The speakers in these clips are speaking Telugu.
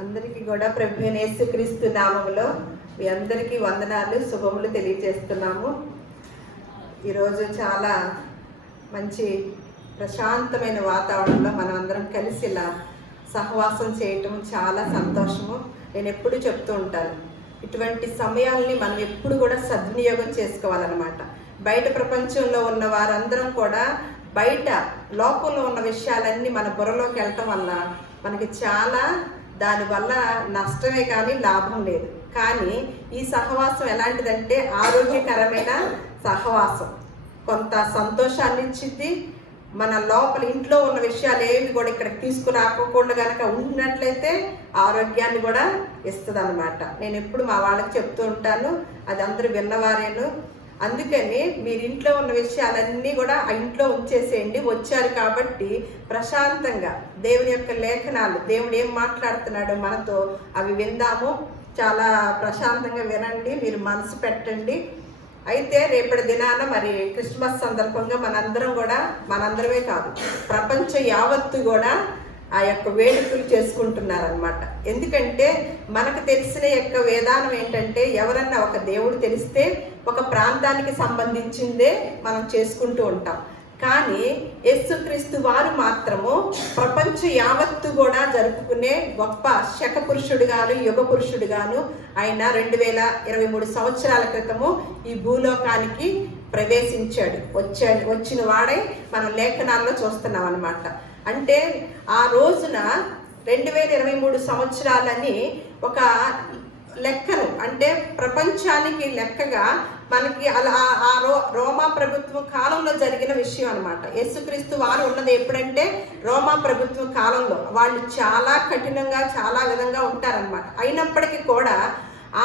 అందరికీ కూడా ప్రభు యేసుక్రీస్తు నామములో మీ అందరికీ వందనాలు శుభములు తెలియజేస్తున్నాము. ఈరోజు చాలా మంచి ప్రశాంతమైన వాతావరణంలో మనం అందరం కలిసి ఇలా సహవాసం చేయటం చాలా సంతోషము. నేను ఎప్పుడు చెప్తూ ఉంటాను, ఇటువంటి సమయాల్ని మనం ఎప్పుడు కూడా సద్వినియోగం చేసుకోవాలన్నమాట. బయట ప్రపంచంలో ఉన్న వారందరం కూడా బయట లోకంలో ఉన్న విషయాలన్నీ మన బుర్రలోకి వెళ్ళటం వల్ల మనకి చాలా దానివల్ల నష్టమే కానీ లాభం లేదు. కానీ ఈ సహవాసం ఎలాంటిదంటే ఆరోగ్యకరమైన సహవాసం, కొంత సంతోషాన్ని ఇచ్చింది. మన లోపల ఇంట్లో ఉన్న విషయాలు ఏమి కూడా ఇక్కడికి తీసుకురాకుండా కనుక ఉన్నట్లయితే ఆరోగ్యాన్ని కూడా ఇస్తుంది అనమాట. నేను ఎప్పుడు మా వాళ్ళకి చెప్తూ ఉంటాను, అది అందరూ విన్నవారేను. అందుకని మీరు ఇంట్లో ఉన్న విషయాలన్నీ కూడా ఆ ఇంట్లో ఉంచేసేయండి. వచ్చారు కాబట్టి ప్రశాంతంగా దేవుని యొక్క లేఖనాలు, దేవుడు ఏం మాట్లాడుతున్నాడో మనతో అవి విందాము. చాలా ప్రశాంతంగా వినండి, మీరు మనసు పెట్టండి. అయితే రేపటి దినాన మరి క్రిస్మస్ సందర్భంగా మనందరమే కాదు, ప్రపంచం యావత్తు కూడా ఆ యొక్క వేడుకలు చేసుకుంటున్నారనమాట. ఎందుకంటే మనకు తెలిసిన యొక్క వేదానం ఏంటంటే, ఎవరన్నా ఒక దేవుడు తెలిస్తే ఒక ప్రాంతానికి సంబంధించిందే మనం చేసుకుంటూ ఉంటాం. కానీ యేసుక్రీస్తు వారు మాత్రము ప్రపంచ యావత్తు కూడా జరుపుకునే గొప్ప శక పురుషుడుగాను యుగ పురుషుడుగాను ఆయన 2023 సంవత్సరాల క్రితము ఈ భూలోకానికి ప్రవేశించాడు. వచ్చిన వాడై మనం లేఖనాల్లో చూస్తున్నాం అన్నమాట. అంటే ఆ రోజున 2023 సంవత్సరాలని ఒక లెక్కను, అంటే ప్రపంచానికి లెక్కగా మనకి అలా రోమా ప్రభుత్వం కాలంలో జరిగిన విషయం అనమాట. యేసుక్రీస్తు వారు ఉన్నది ఎప్పుడంటే రోమా ప్రభుత్వం కాలంలో. వాళ్ళు చాలా కఠినంగా చాలా విధంగా ఉంటారనమాట. అయినప్పటికీ కూడా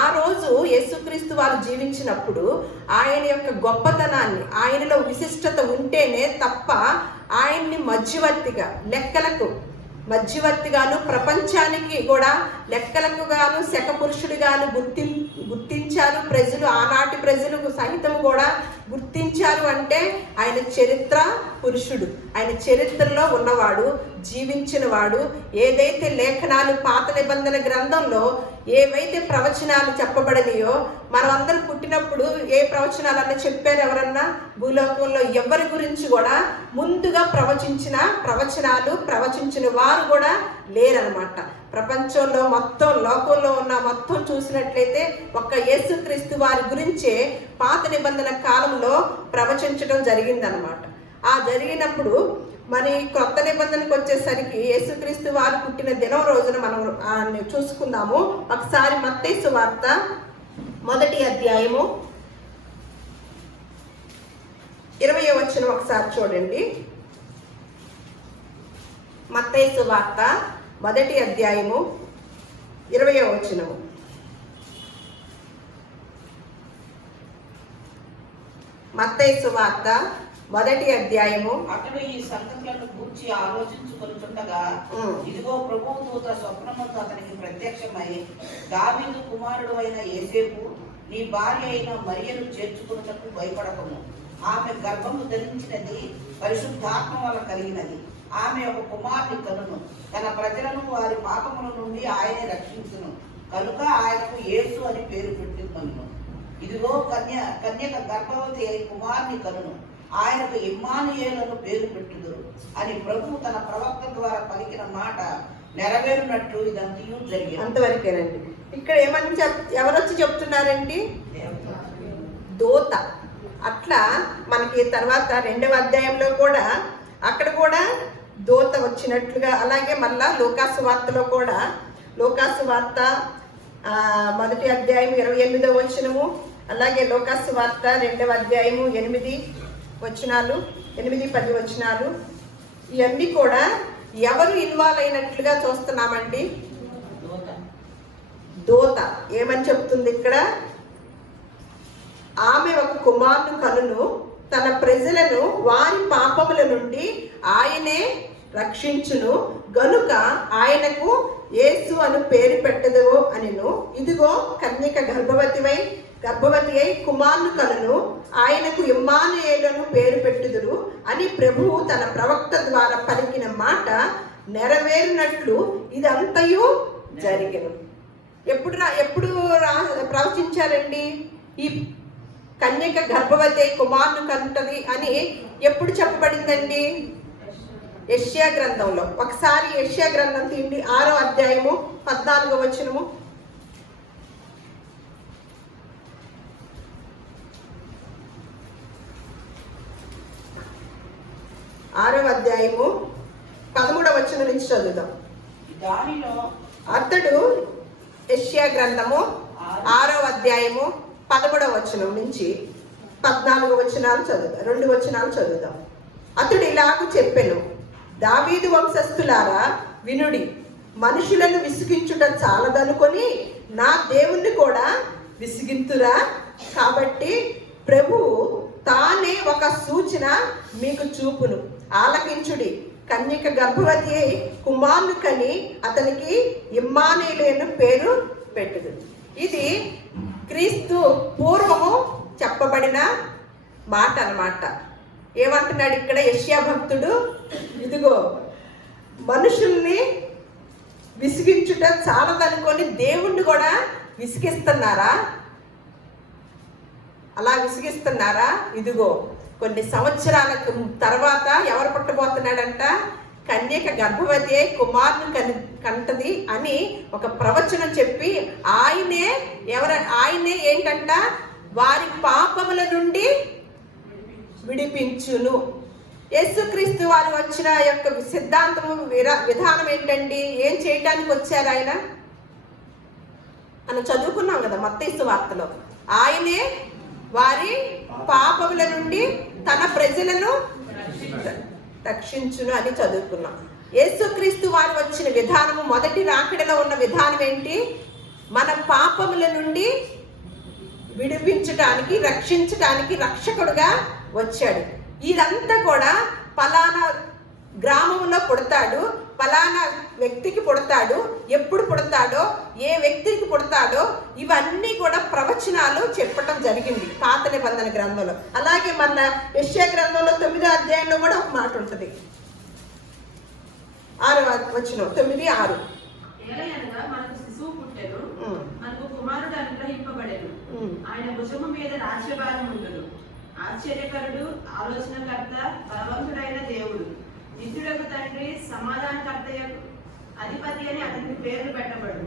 ఆ రోజు యేసుక్రీస్తు వారు జీవించినప్పుడు ఆయన యొక్క గొప్పతనాన్ని, ఆయనలో విశిష్టత ఉంటేనే తప్ప ఆయన్ని మధ్యవర్తిగాను ప్రపంచానికి కూడా లెక్కలకు గాను శక పురుషుడిగాను గుర్తించారు ప్రజలు. ఆనాటి ప్రజలకు సహితము కూడా గుర్తించారు. అంటే ఆయన చరిత్ర పురుషుడు, ఆయన చరిత్రలో ఉన్నవాడు, జీవించిన వాడు. ఏదైతే లేఖనాలు పాత నిబంధన గ్రంథంలో ఏవైతే ప్రవచనాలు చెప్పబడినాయో, మనమందరం పుట్టినప్పుడు ఏ ప్రవచనాలన్నా చెప్పారు ఎవరన్నా? భూలోకంలో ఎవరి గురించి కూడా ముందుగా ప్రవచించిన వారు కూడా లేరనమాట. ప్రపంచంలో మొత్తం లోకంలో ఉన్న మొత్తం చూసినట్లయితే ఒక్క యేసుక్రీస్తు వారి గురించే పాత నిబంధన కాలంలో ప్రవచించడం జరిగిందనమాట. ఆ జరిగినప్పుడు మరి కొత్త నిబంధనకు వచ్చేసరికి యేసుక్రీస్తు వారు పుట్టిన దినం రోజున మనం చూసుకుందాము. ఒకసారి మత్తయి సువార్త 1వ అధ్యాయము 20వ వచనం ఒకసారి చూడండి. మత్తయి సువార్త 1వ అధ్యాయము 20వ వచనము. మత్తయి సువార్త 1వ అధ్యాయము. అతడు ఈ సంగతులను గూర్చి ఆలోచించుకొనుచుండగా, ఇదిగో ప్రభువు దూత స్వప్నముతో అతనికి ప్రత్యక్షమై, దావీదు కుమారుడు అయిన యోసేపు, నీ భార్య అయిన మరియను చేర్చుకున్నకు భయపడకుము. ఆమె గర్భము ధరించినది పరిశుద్ధాత్మ వల్ల కలిగినది. ఆమె ఒక కుమారుని కనును. తన ప్రజలను వారి పాపముల నుండి ఆయనే రక్షించును. కనుక ఆయనకు యేసు అని పేరు పెట్టుకొనును. ఇదిగో కన్యక గర్భవతి అయి కుమారుని కనును. ఆయనకు ఇమ్మానుయేలును పేరు పెట్టుదురు అని ప్రభువు తన ప్రవక్త ద్వారా పలికిన మాట నెరవేరునట్లు ఇదంతయు జరిగింది. అంతవరకేనండి. ఇక్కడ ఏమని ఎవరొచ్చి చెప్తున్నారండి? దూత. అట్లా మనకి తర్వాత 2వ అధ్యాయంలో కూడా అక్కడ కూడా దూత వచ్చినట్లుగా, అలాగే మళ్ళా లూకాసు వార్తలో కూడా, లూకాసు వార్త 1వ అధ్యాయం 28వ వచనము, అలాగే లూకాసు వార్త 2వ అధ్యాయము 8 వచనాలు, 8-10 వచనాలు, ఇవన్నీ కూడా ఎవరు ఇన్వాల్వ్ అయినట్లుగా చూస్తున్నామండి? దూత. ఏమని చెప్తుంది ఇక్కడ? ఆమె ఒక కుమారుని కనును. తన ప్రజలను వారి పాపముల నుండి ఆయనే రక్షించును. గనుక ఆయనకు యేసు అని పేరు పెట్టదు అనిను. ఇదిగో కన్యక గర్భవతి అయి కుమారుని కనును. ఆయనకు ఇమ్మానుయేలును పేరు పెట్టుదురు అని ప్రభువు తన ప్రవక్త ద్వారా పలికిన మాట నెరవేరినట్లు ఇదంతయు జరిగెను. ఎప్పుడు ప్రవచించారండి? ఈ కన్యక గర్భవతి కుమారుని కంటది అని ఎప్పుడు చెప్పబడిందండి? యెషయా గ్రంథంలో. ఒకసారి యెషయా గ్రంథం తీయండి, 6వ అధ్యాయము 14వ వచనము. 6వ అధ్యాయము 13వ వచనం నుంచి చదువుదాం. దానిలో అతడు యెషయా గ్రంథము 6వ అధ్యాయము 13వ వచనం నుంచి 14వ వచనాలు చదువుదాం. 2 వచనాలు చదువుదాం. అతడు ఇలాగూ చెప్పెను, దావీదు వంశస్థులారా వినుడి, మనుషులను విసిగించుట చాలదనుకొని నా దేవుణ్ణి కూడా విసిగింతురా? కాబట్టి ప్రభువు తానే ఒక సూచన మీకు చూపును, ఆలకించుడి. కన్యక గర్భవతి అయి కుమారుని కని అతనికి ఇమ్మానుయేలు పేరు పెట్టుదు. ఇది క్రీస్తు పూర్వము చెప్పబడిన మాట అన్నమాట. ఏమంటున్నాడు ఇక్కడ యెషయా భక్తుడు? ఇదిగో, మనుషుల్ని విసిగించుట చాలదనుకొని దేవుణ్ణి కూడా విసిగిస్తున్నారా? అలా విసిగిస్తున్నారా? ఇదిగో, కొన్ని సంవత్సరాల తర్వాత ఎవరు పుట్టబోతున్నాడంట? కన్యక గర్భవతి అయి కుమారుని కంటది అని ఒక ప్రవచనం చెప్పి ఆయనే ఏంటంట? వారి పాపముల నుండి విడిపించును. యేసుక్రీస్తు వారు వచ్చిన యొక్క సిద్ధాంతము విధానం ఏంటండి? ఏం చేయడానికి వచ్చారు ఆయన? మనం చదువుకున్నాం కదా మత్తయి సువార్తలో. ఆయనే వారి పాపముల నుండి తన ప్రజలను రక్షించును అని చదువుకున్నాం. యేసుక్రీస్తు వారు వచ్చిన విధానము, మొదటి రాకడలో ఉన్న విధానం ఏంటి? మన పాపముల నుండి విడిపించడానికి, రక్షించడానికి రక్షకుడుగా వచ్చాడు. ఇదంతా కూడా పలానా గ్రామంలో పుడతాడు, పలానా వ్యక్తికి పుడతాడు, ఎప్పుడు పుడతాడో, ఏ వ్యక్తికి పుడతాడో, ఇవన్నీ కూడా ప్రవచనాలు చెప్పటం జరిగింది పాత నిబంధన గ్రంథంలో. అలాగే మన యెషయా గ్రంథంలో 9వ అధ్యాయంలో కూడా ఒక మాట ఉంటుంది. 6వ వచనం, 9:6. మనకు శిశువు పుట్టెను, మనకు కుమారుడు అనుగ్రహింపబడెను, ఆయన భుజము మీద రాజ్యభారం ఉండును. ఆశ్చర్యకరుడు, ఆలోచనకర్త, బలవంతుడైన దేవుడు, నిత్యుడకు తండ్రి, సమాధానకర్త, అధిపతి అని అతనికి పేర్లు పెట్టబడు.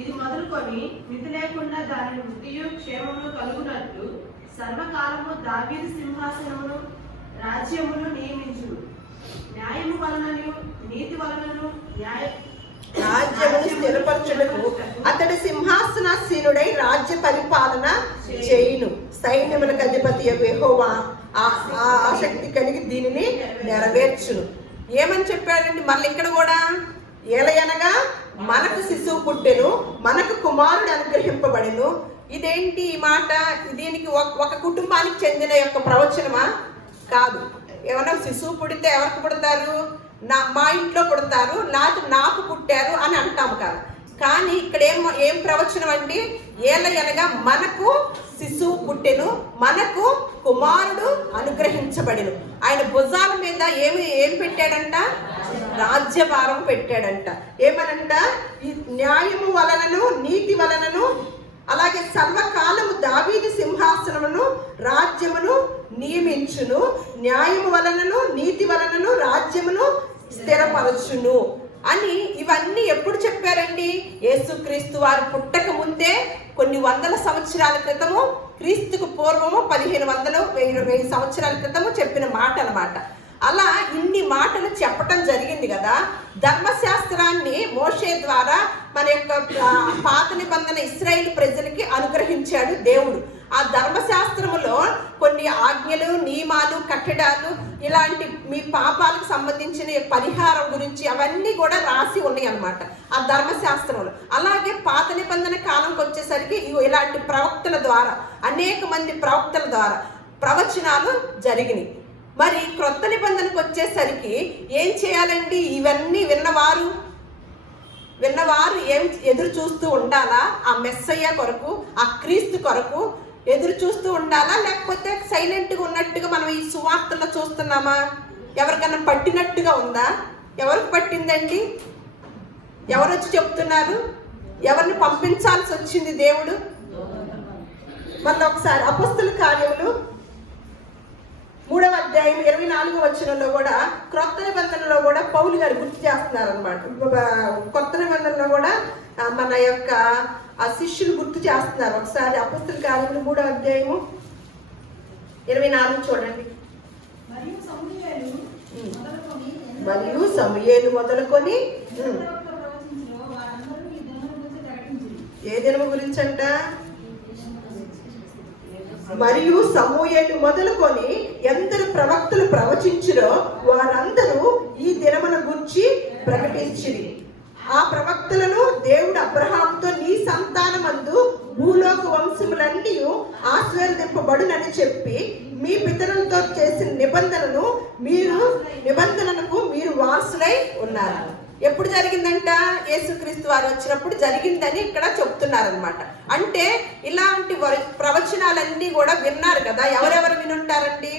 ఇది మొదలుకొని మితి లేకుండా దాని వృద్ధియు క్షేమమును కలుగునట్లు సర్వకాలము దావీదు సింహాసనమును రాజ్యమును నియమించును. న్యాయము వలనను నీతి వలనను రాజ్యమును స్థిరపరచుటకు అతడు సింహాసనాసీనుడై రాజ్య పరిపాలన చేయును. సైన్యములకు అధిపతి యెహోవా ఆసక్తి కలిగి దీనిని నెరవేర్చును. ఏమని చెప్పాడండి? మళ్ళీ ఇక్కడ కూడా ఏలయనగా మనకు శిశువు పుట్టెను, మనకు కుమారుడు అనుగ్రహింపబడెను. ఇదేంటి ఈ మాట? దీనికి ఒక కుటుంబానికి చెందిన యొక్క ప్రవచనమా? కాదు. ఏమన్నా శిశువు పుడితే ఎవరికి పుడతారు? మా ఇంట్లో పుడతారు, నాకు పుట్టారు అని అంటాము కాదు. కానీ ఇక్కడ ఏం ప్రవచనం అండి? ఏలయనగా మనకు శిశువు పుట్టెను, మనకు కుమారుడు అనుగ్రహించబడెను. ఆయన భుజాల మీద ఏం పెట్టాడంట? రాజ్యభారం పెట్టాడంట. ఏమనంట? ఈ న్యాయము వలనను నీతి వలనను అలాగే సర్వకాలము దావీదు సింహాసనమును రాజ్యమును నియమించును. న్యాయము వలనను నీతి వలనను రాజ్యమును స్థిరపరచును అని ఇవన్నీ ఎప్పుడు చెప్పారండి? యేసుక్రీస్తు వారు పుట్టక ముందే కొన్ని వందల సంవత్సరాల క్రితము, క్రీస్తుకు పూర్వము 1500-1000 సంవత్సరాల క్రితము చెప్పిన మాట అన్నమాట. అలా ఇన్ని మాటలు చెప్పటం జరిగింది కదా. ధర్మశాస్త్రాన్ని మోషే ద్వారా మన యొక్క పాత నిబంధన ఇశ్రాయేలు ప్రజలకి అనుగ్రహించాడు దేవుడు. ఆ ధర్మశాస్త్రములో కొన్ని ఆజ్ఞలు, నియమాలు, కట్టడాలు, ఇలాంటి మీ పాపాలకు సంబంధించిన పరిహారం గురించి అవన్నీ కూడా రాసి ఉన్నాయి అన్నమాట ఆ ధర్మశాస్త్రంలో. అలాగే పాత నిబంధన కాలంకి వచ్చేసరికి ఇలాంటి ప్రవక్తల ద్వారా, అనేక మంది ప్రవక్తల ద్వారా ప్రవచనాలు జరిగినాయి. మరి క్రొత్త నిబంధనకు వచ్చేసరికి ఏం చేయాలండి? ఇవన్నీ విన్నవారు ఏం ఎదురు చూస్తూ ఉండాలా? ఆ మెస్సయ్య కొరకు, ఆ క్రీస్తు కొరకు ఎదురు చూస్తూ ఉండాలా? లేకపోతే సైలెంట్గా ఉన్నట్టుగా మనం ఈ సువార్తల్లో చూస్తున్నామా? ఎవరికన్నా పట్టినట్టుగా ఉందా? ఎవరికి పట్టిందండి? ఎవరు వచ్చి చెప్తున్నారు? ఎవరిని పంపించాల్సి వచ్చింది దేవుడు? మళ్ళీ ఒకసారి అపొస్తల కార్యములు 3వ అధ్యాయం 24వ వచనంలో కూడా క్రొత్త నిబంధనలో కూడా పౌలు గారు గుర్తు చేస్తున్నారు అనమాట. కొత్త నిబంధనలో కూడా మన యొక్క ఆ శిష్యులు గుర్తు చేస్తున్నారు. ఒకసారి అపొస్తల కార్యములు 3వ అధ్యాయము 24 చూడండి. మరియు సమూయేలు మొదలుకొని ఏ దినము గురించి అంట? మరియు సమూయేలు మొదలుకొని ఎందరు ప్రవక్తలు ప్రవచించురో వారందరూ ఈ దినమున గురించి ప్రకటించిరి. ఆ ప్రవక్తలను దేవుడు అబ్రహాముతో నీ సంతానమందు భూలోక వంశములన్నీ ఆశీర్వదింపబడునని చెప్పి మీ పితరులతో చేసిన నిబంధనలకు మీరు వారసులై ఉన్నారు. ఎప్పుడు జరిగిందంట? యేసుక్రీస్తు వారు వచ్చినప్పుడు జరిగిందని ఇక్కడ చెప్తున్నారనమాట. అంటే ఇలాంటి ప్రవచనాలన్నీ కూడా విన్నారు కదా. ఎవరెవరు వినుంటారండి?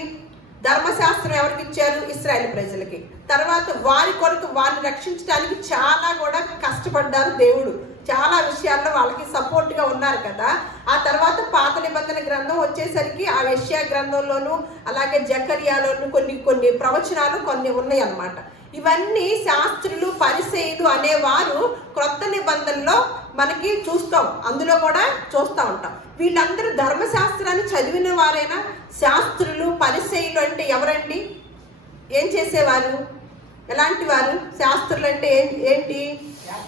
ధర్మశాస్త్రం ఎవరికి ఇచ్చారు? ఇశ్రాయేలు ప్రజలకి. తర్వాత వారి కొరకు వారిని రక్షించడానికి చాలా కూడా కష్టపడ్డారు దేవుడు. చాలా విషయాల్లో వాళ్ళకి సపోర్ట్గా ఉన్నారు కదా. ఆ తర్వాత పాత నిబంధన గ్రంథం వచ్చేసరికి ఆ యెషయా గ్రంథంలోను అలాగే జకర్యాలోను కొన్ని ప్రవచనాలు కొన్ని ఉన్నాయి అన్నమాట. ఇవన్నీ శాస్త్రులు పరిసయ్యులు అనేవారు క్రొత్త నిబంధనలో మనకి చూస్తాం, అందులో కూడా చూస్తూ ఉంటాం. వీళ్ళందరూ ధర్మశాస్త్రాన్ని చదివిన వారైనా? శాస్త్రులు పరిసయ్యులు అంటే ఎవరండి? ఏం చేసేవారు? ఎలాంటి వారు? శాస్త్రులు అంటే ఏంటి?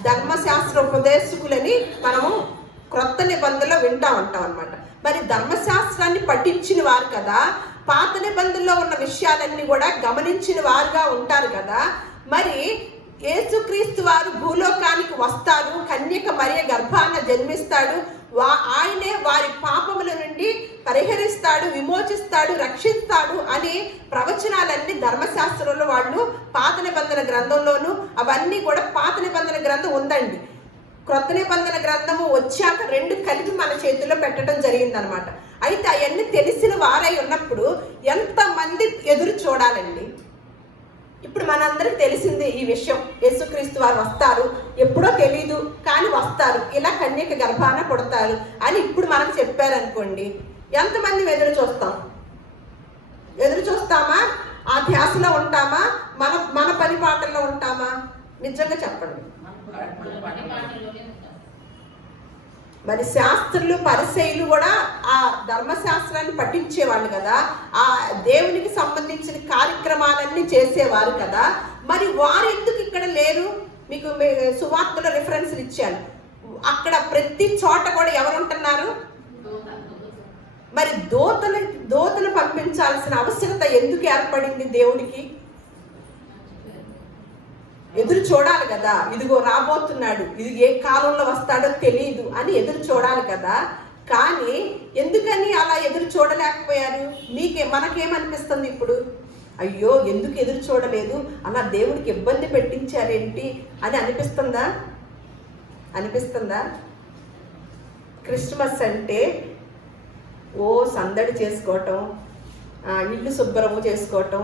ధర్మశాస్త్ర ఉపదేశకులని మనము క్రొత్త నిబంధనలో వింటూ ఉంటాం అనమాట. మరి ధర్మశాస్త్రాన్ని పఠించిన వారు కదా, పాత నిబంధనలో ఉన్న విషయాలన్నీ కూడా గమనించిన వారుగా ఉంటారు కదా. మరి యేసుక్రీస్తు వారు భూలోకానికి వస్తాడు, కన్యక మరియ గర్భాన జన్మిస్తాడు, ఆయనే వారి పాపముల నుండి పరిహరిస్తాడు, విమోచిస్తాడు, రక్షిస్తాడు అనే ప్రవచనాలన్నీ ధర్మశాస్త్రంలో వాళ్ళు పాత నిబంధన గ్రంథంలోను అవన్నీ కూడా పాత నిబంధన గ్రంథం ఉందండి. క్రొత్త నిబంధన గ్రంథము వచ్చాక రెండు కలిపి మన చేతుల్లో పెట్టడం జరిగిందనమాట. అయితే అవన్నీ తెలిసిన వారై ఉన్నప్పుడు ఎంతమంది ఎదురు చూడాలండి? ఇప్పుడు మనందరికి తెలిసింది ఈ విషయం. యేసుక్రీస్తు వారు వస్తారు, ఎప్పుడో తెలీదు కానీ వస్తారు, ఇలా కన్యక గర్భాన పుడతారు అని ఇప్పుడు మనకు చెప్పారనుకోండి, ఎంతమంది ఎదురు చూస్తామా? ఆ ధ్యాసలో ఉంటామా? మన పని పాటల్లో ఉంటామా? నిజంగా చెప్పండి. మరి శాస్త్రులు పరిసయ్యులు కూడా ఆ ధర్మశాస్త్రాన్ని పఠించేవాళ్ళు కదా, ఆ దేవునికి సంబంధించిన కార్యక్రమాలన్నీ చేసేవారు కదా. మరి వారు ఎందుకు ఇక్కడ లేరు? మీకు సువార్తలో రిఫరెన్స్లు ఇచ్చాను. అక్కడ ప్రతి చోట కూడా ఎవరు ఉంటున్నారు? మరి దూతను పంపించాల్సిన అవసరత ఎందుకు ఏర్పడింది దేవుడికి? ఎదురు చూడాలి కదా. ఇదిగో రాబోతున్నాడు, ఇది ఏ కాలంలో వస్తాడో తెలియదు అని ఎదురు చూడాలి కదా. కానీ ఎందుకని అలా ఎదురు చూడలేకపోయారు? మనకేమనిపిస్తుంది ఇప్పుడు? అయ్యో ఎందుకు ఎదురు చూడలేదు, అలా దేవుడికి ఇబ్బంది పెట్టించారేంటి అని అనిపిస్తుందా? క్రిస్మస్ అంటే సందడి చేసుకోవటం, ఇల్లు శుభ్రము చేసుకోవటం,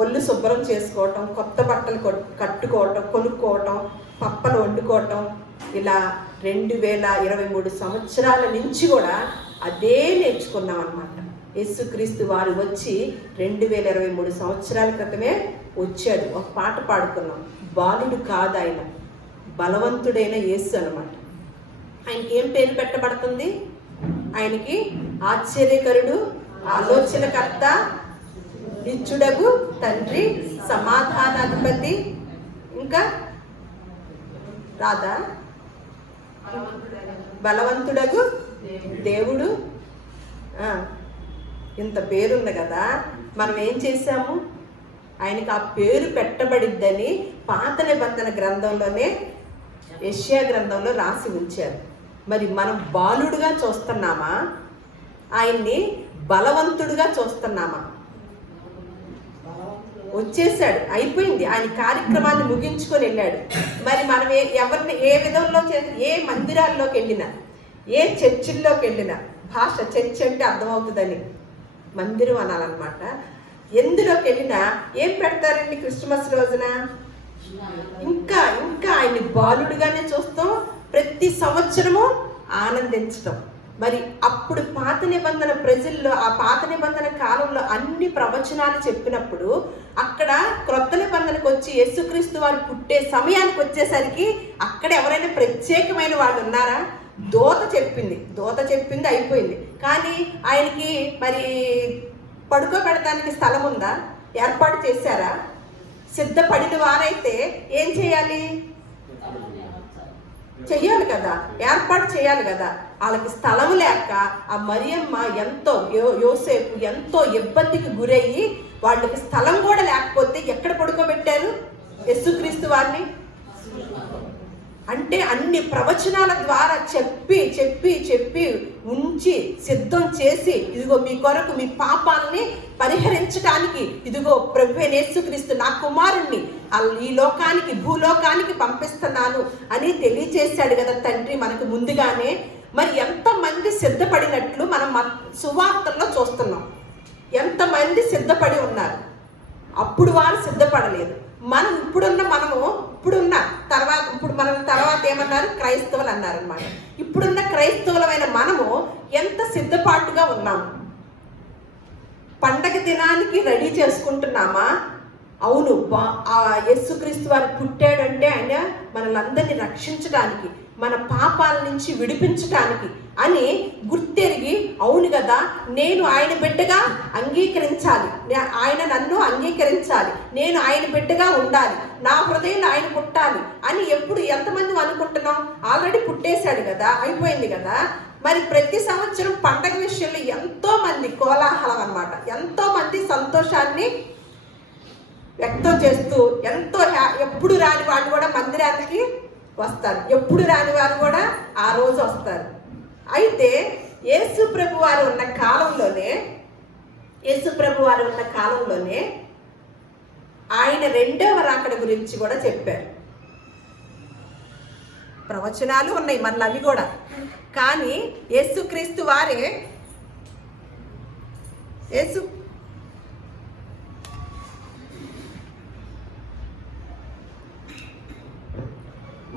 ఒళ్ళు శుభ్రం చేసుకోవటం, కొత్త బట్టలు కట్టుకోవటం, కొనుక్కోవటం, పప్పలు వండుకోవటం, ఇలా 2023 సంవత్సరాల నుంచి కూడా అదే నేర్చుకున్నాం అనమాట. యేసుక్రీస్తు వారు వచ్చి 2023 సంవత్సరాల క్రితమే వచ్చాడు. ఒక పాట పాడుకున్నాం, బాలుడు కాదు ఆయన, బలవంతుడైన యేసు అనమాట. ఆయనకి ఏం పేరు పెట్టబడుతుంది? ఆయనకి ఆశ్చర్యకరుడు, ఆలోచనకర్త, నిత్యుడగు తండ్రి, సమాధానాధిపతి, ఇంకా రాదా? బలవంతుడగు దేవుడు. ఇంత పేరుంది కదా. మనం ఏం చేశాము? ఆయనకి ఆ పేరు పెట్టబడిద్దని పాత నిబంధన గ్రంథంలోనే యెషయా గ్రంథంలో రాసి ఉంచారు. మరి మనం బాలుడుగా చూస్తున్నామా? ఆయన్ని బలవంతుడుగా చూస్తున్నామా? వచ్చేసాడు, అయిపోయింది, ఆయన కార్యక్రమాన్ని ముగించుకొని వెళ్ళాడు. మరి మనం ఎవరిని ఏ విధంలో ఏ మందిరాల్లోకి వెళ్ళినా, ఏ చర్చిల్లోకి వెళ్ళినా, భాష చర్చ్ అంటే అర్థమవుతుందని మందిరం అనాలన్నమాట. ఎందులోకి వెళ్ళినా ఏం పెడతారండి క్రిస్మస్ రోజున? ఇంకా ఇంకా ఆయన్ని బాలుడిగానే చూస్తాం, ప్రతి సంవత్సరము ఆనందించటం. మరి అప్పుడు పాత నిబంధన ప్రజల్లో, ఆ పాత నిబంధన కాలంలో అన్ని ప్రవచనాలు చెప్పినప్పుడు అక్కడ క్రొత్త నిబంధనకు వచ్చి యేసుక్రీస్తు వారు పుట్టే సమయానికి వచ్చేసరికి అక్కడ ఎవరైనా ప్రత్యేకమైన వాళ్ళు ఉన్నారా? దూత చెప్పింది అయిపోయింది. కానీ ఆయనకి మరి పడుకోబెడటానికి స్థలం ఉందా? ఏర్పాటు చేశారా? సిద్ధపడిన వారైతే ఏం చేయాలి? చెయ్యాలి కదా, ఏర్పాటు చేయాలి కదా. వాళ్ళకి స్థలం లేక ఆ మరియమ్మ ఎంతో, యోసేపు ఎంతో ఇబ్బందికి గురయ్యి వాళ్ళకి స్థలం కూడా లేకపోతే ఎక్కడ పడుకోబెట్టారు యేసుక్రీస్తు వారిని? అంటే అన్ని ప్రవచనాల ద్వారా చెప్పి చెప్పి చెప్పి ఉంచి సిద్ధం చేసి, ఇదిగో మీ కొరకు మీ పాపాలని పరిహరించడానికి ఇదిగో ప్రభువైన యేసుక్రీస్తు నా కుమారుణ్ణి ఈ లోకానికి, భూలోకానికి పంపిస్తున్నాను అని తెలియచేశాడు కదా తండ్రి మనకు ముందుగానే. మరి ఎంతమంది సిద్ధపడినట్లు మనం సువార్తల్లో చూస్తున్నాం. ఎంతమంది సిద్ధపడి ఉన్నారు? అప్పుడు వారు సిద్ధపడలేదు. ఇప్పుడు మనం తర్వాత ఏమన్నారు? క్రైస్తవులు అన్నారనమాట. ఇప్పుడున్న క్రైస్తవులమైన మనము ఎంత సిద్ధపాటుగా ఉన్నాము? పండగ దినానికి రెడీ చేసుకుంటున్నామా? అవును, యేసుక్రీస్తు వారు పుట్టాడంటే ఆయన మనల్ని రక్షించడానికి, మన పాపాల నుంచి విడిపించడానికి అని గుర్తెరిగి, అవును కదా నేను ఆయన బిడ్డగా అంగీకరించాలి, ఆయన నన్ను అంగీకరించాలి, నేను ఆయన బిడ్డగా ఉండాలి, నా హృదయంలో ఆయన పుట్టాలి అని ఎంతమంది అనుకుంటున్నాం? ఆల్రెడీ పుట్టేశాడు కదా, అయిపోయింది కదా. మరి ప్రతి సంవత్సరం పండగ విషయంలో ఎంతో మంది కోలాహలం అన్నమాట, ఎంతో మంది సంతోషాన్ని వ్యక్తం చేస్తూ ఎప్పుడు రాని వాళ్ళు కూడా మందిరానికి వస్తారు, ఎప్పుడు రాని వారు కూడా ఆ రోజు వస్తారు. అయితే యేసు ప్రభు వారు ఉన్న కాలంలోనే ఆయన రెండవ రాకడ గురించి కూడా చెప్పారు. ప్రవచనాలు ఉన్నాయి మళ్ళీ అవి కూడా. కానీ యేసుక్రీస్తు వారే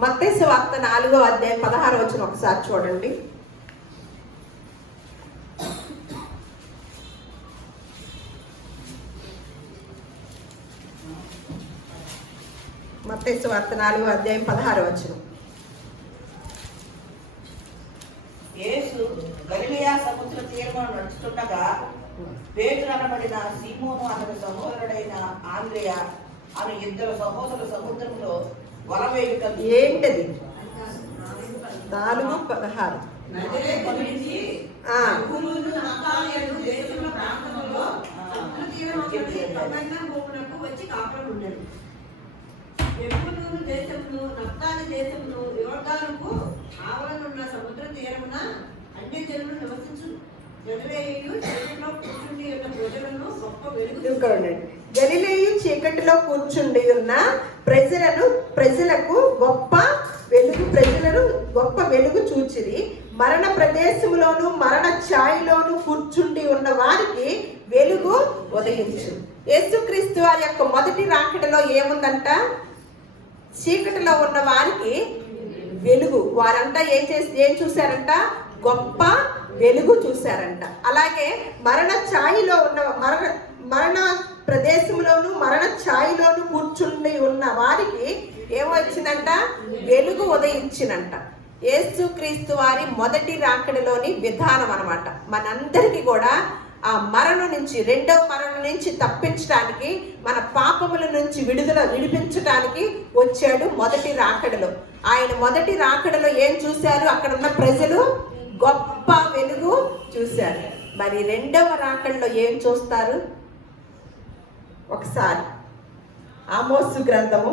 మత్తయి సువార్త 4వ అధ్యాయం 16వ వచనం ఒకసారి చూడండి. మత్తయి సువార్త 4వ అధ్యాయం 16వ వచనం. యేసు గలిలయ సముద్ర తీరమున నడుచుతుండగా పేతురు అనబడిన సీమోను అతని సహోదరుడైన ఆంద్రేయ అను ఇద్దరు సహోదరులు సముద్రంలో వల వేయుట. ఏంటది? 4:16. సముద్ర తీరమున అన్ని జనులు నివసించు గలిలయ చీకటిలో కూర్చుండి ఉన్న ప్రజలకు గొప్ప వెలుగు చూచిరి. మరణ ప్రదేశములోను మరణ ఛాయలోను కూర్చుండి ఉన్న వారికి వెలుగు ఉదయించు. యేసుక్రీస్తు వారి యొక్క మొదటి రాకడలో ఏముందంట? చీకటిలో ఉన్న వారికి వెలుగు. వారంతా ఏం చూశారంట? గొప్ప వెలుగు చూశారంట. అలాగే మరణ ప్రదేశంలోను మరణ ఛాయలోను కూర్చుండి ఉన్న వారికి ఏమొచ్చిందంట? వెలుగు ఉదయించినంట. యేసుక్రీస్తు వారి మొదటి రాకడలోని విధానం అన్నమాట. మనందరికీ కూడా ఆ మరణం నుంచి, రెండవ మరణం నుంచి తప్పించడానికి, మన పాపముల నుంచి విడిపించడానికి వచ్చాడు మొదటి రాకడలో. ఆయన మొదటి రాకడలో ఏం చూశారు? అక్కడ ఉన్న ప్రజలు గొప్ప వెలుగు చూశారు. మరి రెండవ రాకడలో ఏం చూస్తారు? ఒకసారి ఆమోసు గ్రంథము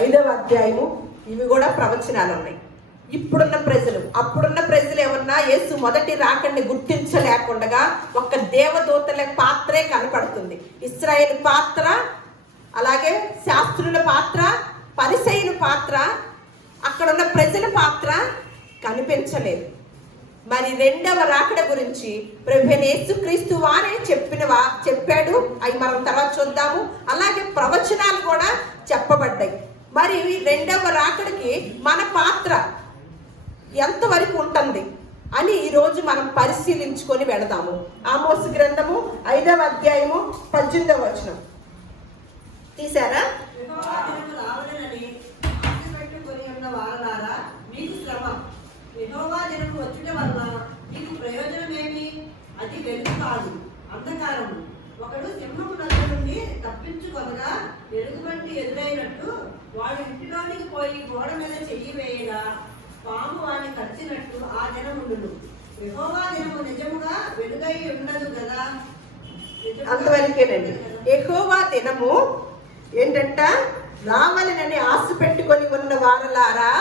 5వ అధ్యాయము, ఇవి కూడా ప్రవచనాలు ఉన్నాయి. అప్పుడున్న ప్రజలు ఏమన్నా యేసు మొదటి రాకడిని గుర్తించలేకుండా ఒక దేవదూతల పాత్రే కనపడుతుంది. ఇశ్రాయేలు పాత్ర, అలాగే శాస్త్రుల పాత్ర, పరిసయ్యుల పాత్ర, అక్కడున్న ప్రజల పాత్ర కనిపించలేదు. మరి రెండవ రాకడ గురించి ప్రభువైన యేసుక్రీస్తు వారే చెప్పాడు. అవి మనం తర్వాత చూద్దాము. అలాగే ప్రవచనాలు కూడా చెప్పబడ్డాయి. మరి రెండవ రాకడికి మన పాత్ర ఎంతవరకు ఉంటుంది అని ఈరోజు మనం పరిశీలించుకొని వెళదాము. ఆమోసు గ్రంథము 5వ అధ్యాయము 18వ వచనం తీశారా? యెహోవా దినము రావలెనని ఆశపెట్టుకొని ఉన్న వారలారా మీకు శ్రమ. యెహోవా దినము వచ్చుట వలన మీకు ప్రయోజనమేమి? అది వెలుగు కాదు, అంధకారము. ఒకడు సింహము నదుల నుండి తప్పించుకొనగా వెలుగుబంటి ఎదురైనట్టు వాడు ఇంటిలోనికి పోయి గోడ మీద చెయ్యి వేయగా పాము వాడిని కరిచినట్టు ఆ దినముండును. యెహోవా దినము నిజముగా వెలుగై ఉండదు కదా. అంతవరకేనండి. యెహోవా దినము ఏంటంట? రావాలనని ఆశ పెట్టుకొని ఉన్న వారలారా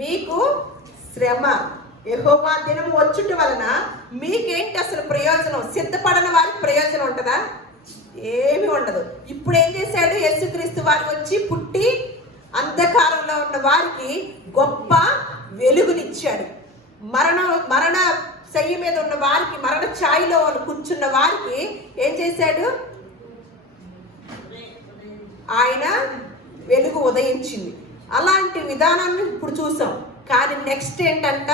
మీకు శ్రమ. యెహోవా దినము వచ్చుట వలన మీకేంటి అసలు ప్రయోజనం? సిద్ధపడని వారికి ప్రయోజనం ఉంటుందా? ఏమీ ఉండదు. ఇప్పుడు ఏం చేశాడు? యేసుక్రీస్తు వారు వచ్చి పుట్టి అంధకారంలో ఉన్న వారికి గొప్ప వెలుగునిచ్చాడు. మరణ శయ్య మీద ఉన్న వారికి, మరణ ఛాయలో కూర్చున్న వారికి ఏం చేశాడు? ఆయన వెలుగు ఉదయించింది. అలాంటి విధానాన్ని ఇప్పుడు చూసాం. కానీ నెక్స్ట్ ఏంటంట?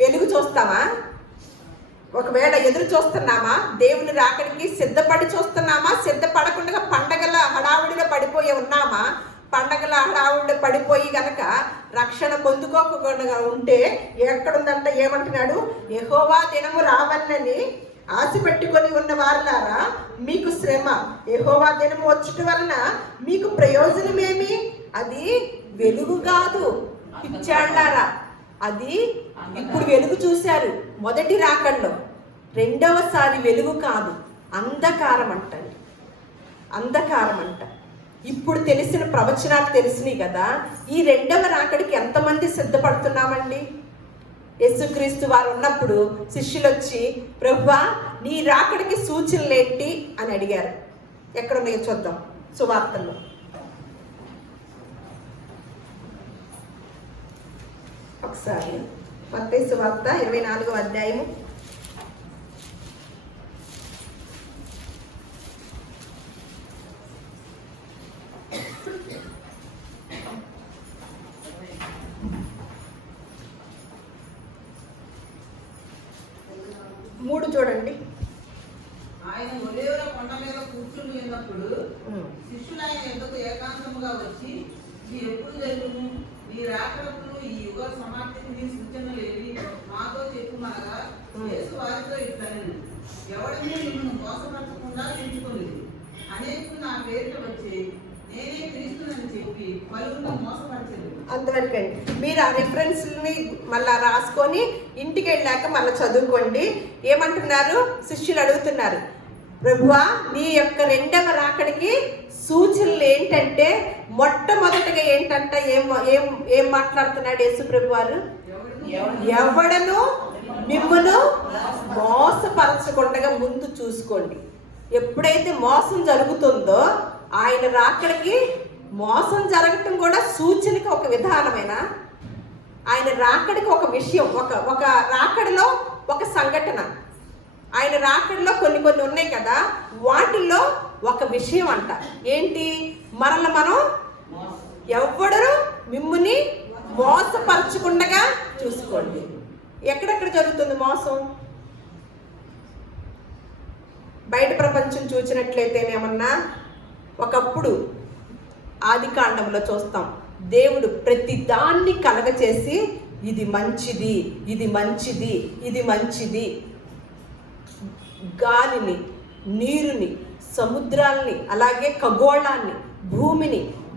వెలుగు చూస్తామా? ఒకవేళ ఎదురు చూస్తున్నామా? దేవుని రాకడికి సిద్ధపడి చూస్తున్నామా? సిద్ధపడకుండా పండగల హడావుడిలో పడిపోయి ఉన్నామా? పండగల హడావుడిలో పడిపోయి గనక రక్షణ పొందుకోకుండా ఉంటే ఎక్కడుందంట? ఏమంటున్నాడు? యెహోవా దినము రావన్నని ఆశ పెట్టుకొని ఉన్న వారులారా మీకు శ్రమ. యెహోవా దినము వచ్చుట వలన మీకు ప్రయోజనమేమి? అది వెలుగు కాదు పిచ్చాళ్ళారా. అది ఇప్పుడు వెలుగు చూశారు మొదటి రాకడలో, రెండవసారి వెలుగు కాదు, అంధకారం అంటండి. అంధకారం అంట. ఇప్పుడు తెలిసిన ప్రవచనాలు తెలిసినాయి కదా. ఈ రెండవ రాకడికి ఎంతమంది సిద్ధపడుతున్నామండి? యేసుక్రీస్తు వారు ఉన్నప్పుడు శిష్యులు వచ్చి, ప్రభువా నీ రాకడికి సూచనలేంటి అని అడిగారు. ఎక్కడ ఉన్నాయో చూద్దాం సువార్తల్లో. ఒకసారి మత్తయి సువార్త 24వ అధ్యాయము 3 చూడండి. ఆయన ఒలీవల కొండ మీద కూర్చుని ఉన్నప్పుడు శిష్యులు ఆయన ఎదుగు ఏకాంతముగా వచ్చి, ఇది ఎప్పుడు జరుగును? నీ రాకడకును ఈ యుగ సమాప్తికి నీ సూచనలు ఏవి? మాతో చెప్పుమనగా యేసు వారితో ఇట్లనెను, ఎవడనే నిన్ను మోసపరచకుండా ఎంచుకొని అనేకులు నా పేరుట వచ్చి నేనే క్రీస్తునని చెప్పి పలువురిని మోసపరచలేదు. అంతవరకండి. మీరు ఆ రిఫరెన్స్ని మళ్ళా రాసుకొని ఇంటికి వెళ్ళాక మళ్ళీ చదువుకోండి. ఏమంటున్నారు? శిష్యులు అడుగుతున్నారు, ప్రభువా నీ యొక్క రెండవ రాకడికి సూచనలు ఏంటంటే, మొట్టమొదటిగా ఏంటంటే ఏం మాట్లాడుతున్నాడు యేసు ప్రభు వారు? ఎవడను మిమ్మును మోసపరచకుండా ముందు చూసుకోండి. ఎప్పుడైతే మోసం జరుగుతుందో ఆయన రాకడికి మోసం జరగటం కూడా సూచనకి ఒక విధానమైన, ఆయన రాకడికి ఒక విషయం, ఒక రాకడిలో ఒక సంఘటన, ఆయన రాకడిలో కొన్ని ఉన్నాయి కదా, వాటిల్లో ఒక విషయం అంట. ఏంటి? మనం ఎవడరు మిమ్ముని మోసపరచకుండా చూసుకోండి. ఎక్కడెక్కడ జరుగుతుంది మోసం? బయట ప్రపంచం చూసినట్లయితేనేమన్నా ఒకప్పుడు ఆది కాండంలో చూస్తాం, దేవుడు ప్రతి దాన్ని కలగచేసి ఇది మంచిది, ఇది మంచిది, ఇది మంచిది, గాలిని, నీరుని, సముద్రాల్ని, అలాగే ఖగోళాన్ని,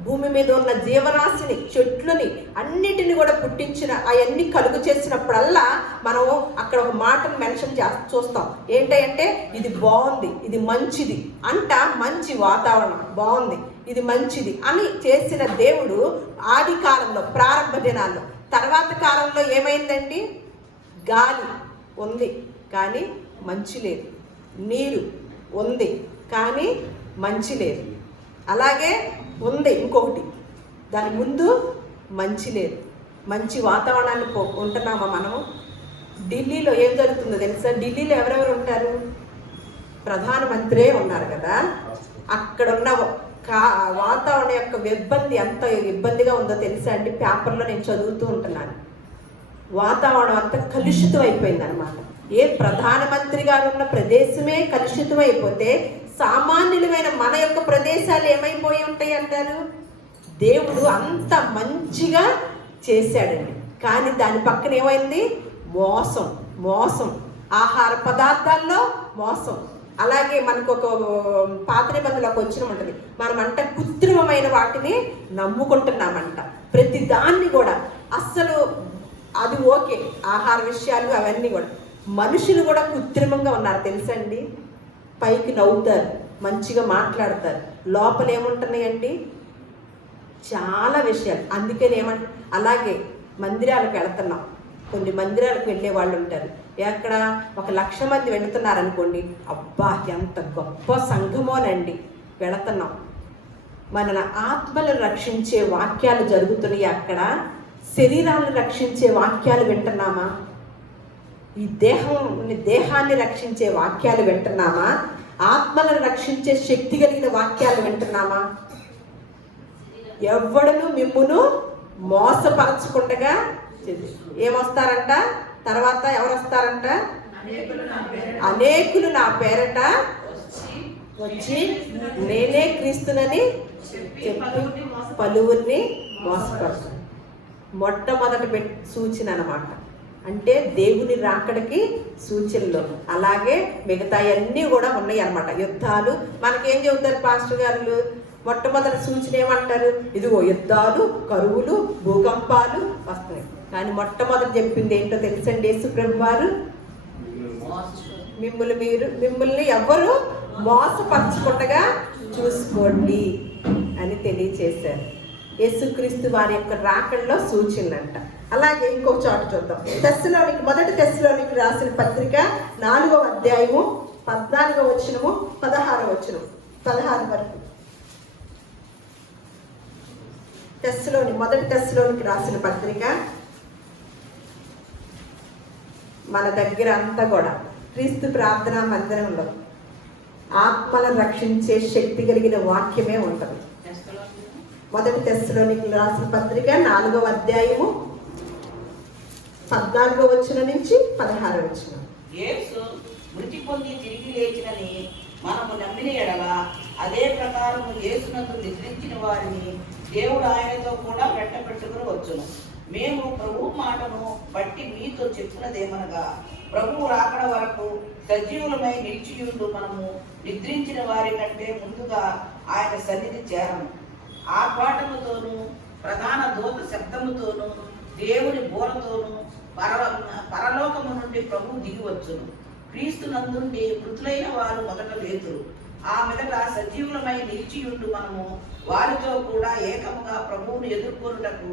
భూమి మీద ఉన్న జీవరాశిని, చెట్లని అన్నిటిని కూడా పుట్టించిన అవన్నీ కలుగు చేసినప్పుడల్లా మనం అక్కడ ఒక మాటను మెన్షన్ చూస్తాం. ఏంటంటే ఇది బాగుంది, ఇది మంచిది అంట, మంచి వాతావరణం బాగుంది, ఇది మంచిది అని చేసిన దేవుడు ఆది కాలంలో ప్రారంభ దినాల్లో. తర్వాత కాలంలో ఏమైందండి? గాలి ఉంది కానీ మంచి లేదు, నీరు ఉంది కానీ మంచి లేదు, అలాగే ఉంది ఇంకొకటి, దాని ముందు మంచి లేదు. మంచి వాతావరణాన్ని ఉంటున్నామా మనము? ఢిల్లీలో ఏం జరుగుతుందో తెలుసా? ఢిల్లీలో ఎవరెవరు ఉంటారు? ప్రధానమంత్రే ఉన్నారు కదా. అక్కడున్న వాతావరణం యొక్క ఇబ్బంది ఎంత ఇబ్బందిగా ఉందో తెలుసా అండి? పేపర్లో నేను చదువుతూ ఉంటున్నాను. వాతావరణం అంతా కలుషితం అయిపోయింది అనమాట. ఏ ప్రధానమంత్రి గారు ఉన్న ప్రదేశమే కలుషితం అయిపోతే సామాన్యులమైన మన యొక్క ప్రదేశాలు ఏమైపోయి ఉంటాయి అంటారు? దేవుడు అంత మంచిగా చేశాడండి, కానీ దాని పక్కన ఏమైంది? మోసం. మోసం, ఆహార పదార్థాల్లో మోసం. అలాగే మనకు ఒక పాత నిబంధనలోకి వచ్చిన ఉంటుంది, మనమంట కృత్రిమమైన వాటిని నమ్ముకుంటున్నామంట. ప్రతి దాన్ని కూడా అస్సలు అది ఓకే, ఆహార విషయాలు అవన్నీ కూడా. మనుషులు కూడా కృత్రిమంగా ఉన్నారు తెలుసండి. పైకి నవ్వుతారు, మంచిగా మాట్లాడతారు, లోపల ఏముంటున్నాయండి? చాలా విషయాలు. అందుకని అలాగే మందిరాలకు వెళుతున్నాం, కొన్ని మందిరాలకు వెళ్ళే వాళ్ళు ఉంటారు. ఎక్కడ 1,00,000 మంది వెళుతున్నారనుకోండి, అబ్బా ఎంత గొప్ప సంఘమోనండి, వెళుతున్నాం. మన ఆత్మలను రక్షించే వాక్యాలు జరుగుతున్నాయి అక్కడ. శరీరాలను రక్షించే వాక్యాలు వింటున్నామా? ఈ దేహాన్ని రక్షించే వాక్యాలు వింటున్నామా? ఆత్మలను రక్షించే శక్తి కలిగిన వాక్యాలు వింటున్నామా? ఎవ్వడును మిమ్మును మోసపరచకుండగా ఏమొస్తారంట? తర్వాత ఎవరు వస్తారంట? అనేకులు నా పేరట వచ్చి నేనే క్రీస్తునని చెప్పి పలువురిని మోసపరుస్తారు. మొట్టమొదటి సూచన అన్నమాట. అంటే దేవుని రాకడికి సూచనలు. అలాగే మిగతా అన్నీ కూడా ఉన్నాయి అన్నమాట. యుద్ధాలు మనకేం చెబుతారు పాస్టర్ గారు? మొట్టమొదటి సూచన ఏమంటారు? ఇదిగో యుద్ధాలు, కరువులు, భూకంపాలు వస్తాయి. కానీ మొట్టమొదటి చెప్పింది ఏంటో తెలుసండి? యేసు ప్రభు వారు మిమ్మల్ని ఎవ్వరు మోసపరచకుండా చూసుకోండి అని తెలియచేశారు. యేసుక్రీస్తు వారి యొక్క రాకడలో సూచనలంట. అలాగే ఇంకొక చోట చూద్దాం. మొదటి తెస్సలోనికి రాసిన పత్రిక 4వ అధ్యాయము 14వ వచనము 16వ వచనం 16 వరకు. మొదటి తెస్సలోనికి రాసిన పత్రిక. మన దగ్గర అంతా కూడా క్రీస్తు ప్రార్థనా మందిరంలో ఆత్మలను రక్షించే శక్తి కలిగిన వాక్యమే ఉంటుంది. మొదటి తెస్సలోనికి రాసిన పత్రిక 4వ అధ్యాయము 14వ వచనం నుంచి 16వ వచనం. యేసు మృతి పొంది తిరిగి లేచినని మనము నమ్మిన ఎడల అదే ప్రకారము యేసునందు నిద్రించిన వారిని దేవుడు ఆయనతో కూడా వెంటబెట్టుకుని వచ్చును. మేము ప్రభు మాటను బట్టి మీతో చెప్పినదేమనగా, ప్రభువు రాకడ వరకు సజీవులమై నిలిచియుండు మనము నిద్రించిన వారి కంటే ముందుగా ఆయన సన్నిధి చేరము. ఆర్భాటముతోనూ ప్రధాన దూత శబ్దముతోనూ దేవుని బోరతోనూ పరలోకము నుండి ప్రభువు దిగివచ్చును. క్రీస్తు నందుండి మృతులైన వారు మొదట లేతురు. ఆ మీదట సజీవులమై నిలిచియుండు మనము వారితో కూడా ఏకముగా ప్రభువును ఎదుర్కొనుటకు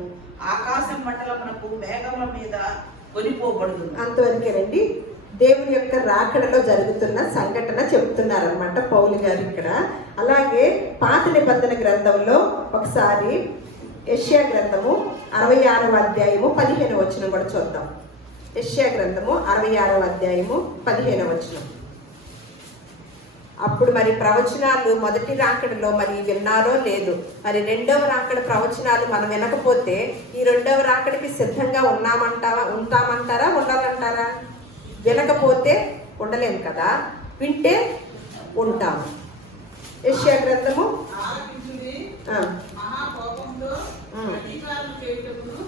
ఆకాశం మండలమునకు మేఘముల మీద కొనిపోబడుతుంది. అంతవరకేనండి. దేవుని యొక్క రాకడలో జరుగుతున్న సంఘటన చెప్తున్నారనమాట పౌలు గారు ఇక్కడ. అలాగే పాత నిబంధన గ్రంథంలో ఒకసారి యెషయా గ్రంథము 66వ అధ్యాయము 15వ వచనం కూడా చూద్దాం. యెషయా గ్రంథము 66వ అధ్యాయము 15వ వచనం. అప్పుడు మరి ప్రవచనాలు మొదటి రాకడలో మరి విన్నారో లేదు, మరి రెండవ రాకడ ప్రవచనాలు మనం వినకపోతే ఈ రెండవ రాకడికి సిద్ధంగా ఉంటామంటారా ఉండాలంటారా? వినకపోతే ఉండలేము కదా, వింటే ఉంటాము. యెషయా గ్రంథము మహాకోపంతో అధికారం చేయుటకును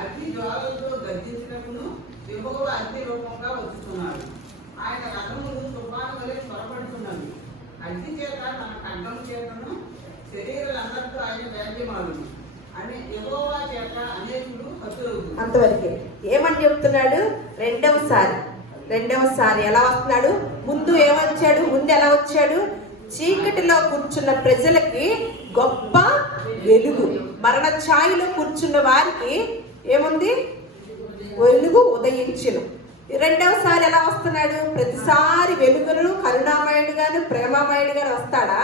అగ్ని జ్వాలలతో గర్జించుటకును యెహోవా అగ్ని రూపంగా వచ్చుతున్నాడు. ఆయన రథములు తుఫాను వలె త్వరపడుతున్నవి. అగ్ని చేత తన ఖడ్గం చేతను శరీరాలందరితో ఆయన వ్యాజ్యమాడును అని యెహోవా చేత అనేకులు హతులవుతారు. అంతవరకే. ఏమని చెప్తున్నాడు? రెండవసారి ఎలా వస్తున్నాడు? ముందు ఏమొచ్చాడు? ముందు ఎలా వచ్చాడు? చీకటిలో కూర్చున్న ప్రజలకి గొప్ప వెలుగు, మరణ ఛాయలో కూర్చున్న వారికి ఏముంది? వెలుగు ఉదయించును. రెండవసారి ఎలా వస్తున్నాడు? ప్రతిసారి వెలుగును కరుణామయుడుగాను ప్రేమమయుడుగాను వస్తాడా?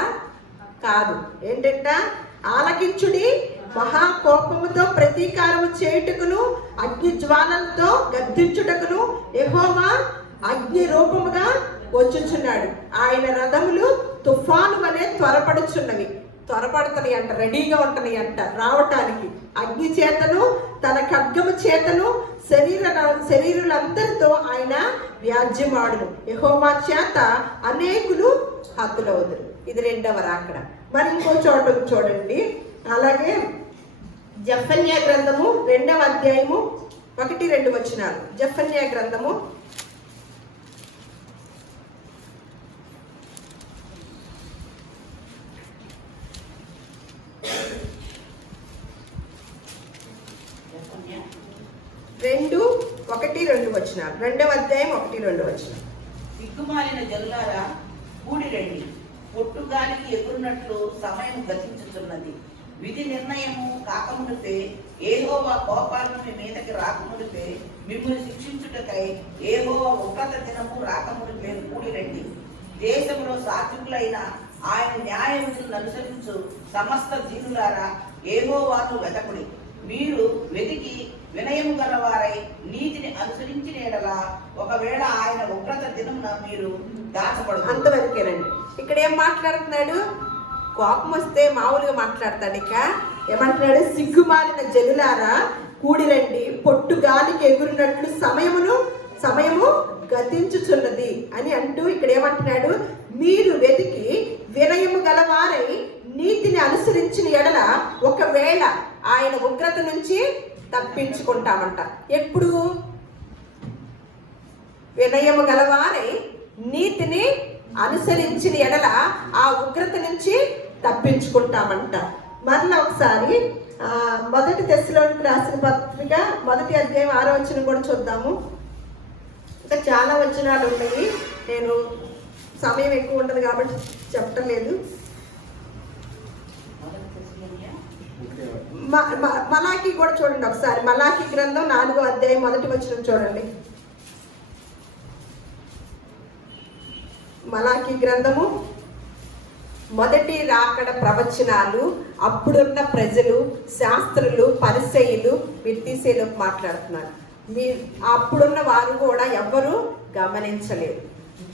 కాదు. ఏంటంట? ఆలకించుడి, మహాకోపముతో ప్రతీకారము చేయుటకును అగ్ని జ్వాలలతో గద్దించుటకును యెహోవా అగ్ని రూపముగా వచ్చుచున్నాడు. ఆయన రథములు తుఫాను వలె త్వరపడుచున్నవి. త్వరపడుతున్నాయి అంట, రెడీగా ఉంటున్నాయి అంట రావటానికి. అగ్ని చేతను తన ఖడ్గము చేతను శరీరులందరితో ఆయన వ్యాజ్యమాడును. యెహోవా చేత అనేకులు హతులవుదురు. ఇది 2వ రాకడ. మరి ఇంకో చోట చూడండి, అలాగే జెఫన్యా గ్రంథము 2వ అధ్యాయము 1-2 వచనాలు. జెఫన్యా గ్రంథము 2:1-2 వచనాలు. 2వ అధ్యాయం 1-2 వచనాలు. దిక్కుమాలిన జనులారా కూడి రండి, పొట్టుగాలికి ఎగురునట్లు సమయం గతించుతున్నది. విధి నిర్ణయము కాకమునిపే, యెహోవా కోపాలను మీ మీదకి రాకమునిపే, మిమ్మల్ని శిక్షించుటకై యెహోవా ఉగ్రత దినము రాకమునిపే కూడి రండి. దేశంలో సాత్వికులైన ఆయన న్యాయ విధులను అనుసరించు సమస్త దీనులారా యెహోవాను వెతకుడి. మీరు వెతికి వినయము గలవారై నీతిని అనుసరించిన ఎడల ఒకవేళ ఆయన ఉగ్రత దినమున మీరు దాచబడదు. అంతవరకేనండి. ఇక్కడ ఏం మాట్లాడుతున్నాడు? కోపం వస్తే మామూలుగా మాట్లాడతాడు. ఇక ఏమంటున్నాడు? సిగ్గుమాలిన జనులారా కూడి రండి, పొట్టు గాలికి ఎగురినట్లు సమయము గతించుచున్నది అని అంటూ ఇక్కడ ఏమంటున్నాడు? మీరు వెతికి వినయము గలవారై నీతిని అనుసరించిన ఎడల ఒకవేళ ఆయన ఉగ్రత నుంచి తప్పించుకుంటామంట. ఎప్పుడు? వినయము గలవారై నీతిని అనుసరించిన ఎడల ఆ ఉగ్రత నుంచి తప్పించుకుంటామంట. మరలా ఒకసారి 1 తెస్సలోనికీయులకు రాసిన పత్రిక 1వ అధ్యాయం 6వ వచనం కూడా చూద్దాము. ఇంకా చాలా వచనాలు ఉన్నాయి, నేను సమయం ఎక్కువ ఉంటుంది కాబట్టి చెప్పటం లేదు. మలాకి కూడా చూడండి ఒకసారి. మలాకి గ్రంథం 4వ అధ్యాయం 1వ వచనం చూడండి. మలాకి గ్రంథము 1 రాకడ ప్రవచనాలు. అప్పుడున్న ప్రజలు, శాస్త్రులు, పరిసయ్యులు వీరు తీసేలోకి మాట్లాడుతున్నారు. అప్పుడున్న వారు కూడా ఎవ్వరూ గమనించలేదు.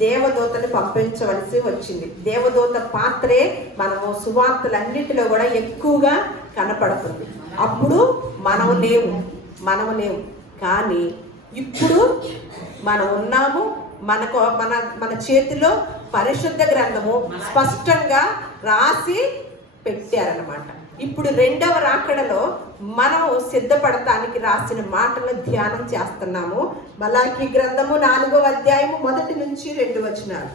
దేవదూతను పంపించవలసి వచ్చింది. దేవదూత పాత్రే మనము సువార్తలన్నిటిలో కూడా ఎక్కువగా కనపడుతుంది. అప్పుడు మనము లేవు, కానీ ఇప్పుడు మనం ఉన్నాము. మన చేతిలో పరిశుద్ధ గ్రంథము స్పష్టంగా రాసి పెట్టారనమాట. ఇప్పుడు 2వ రాకడలో మనం సిద్ధపడటానికి రాసిన మాటలను ధ్యానం చేస్తున్నాము. మలాకి గ్రంథము 4వ అధ్యాయము 1-2 వచనాలు.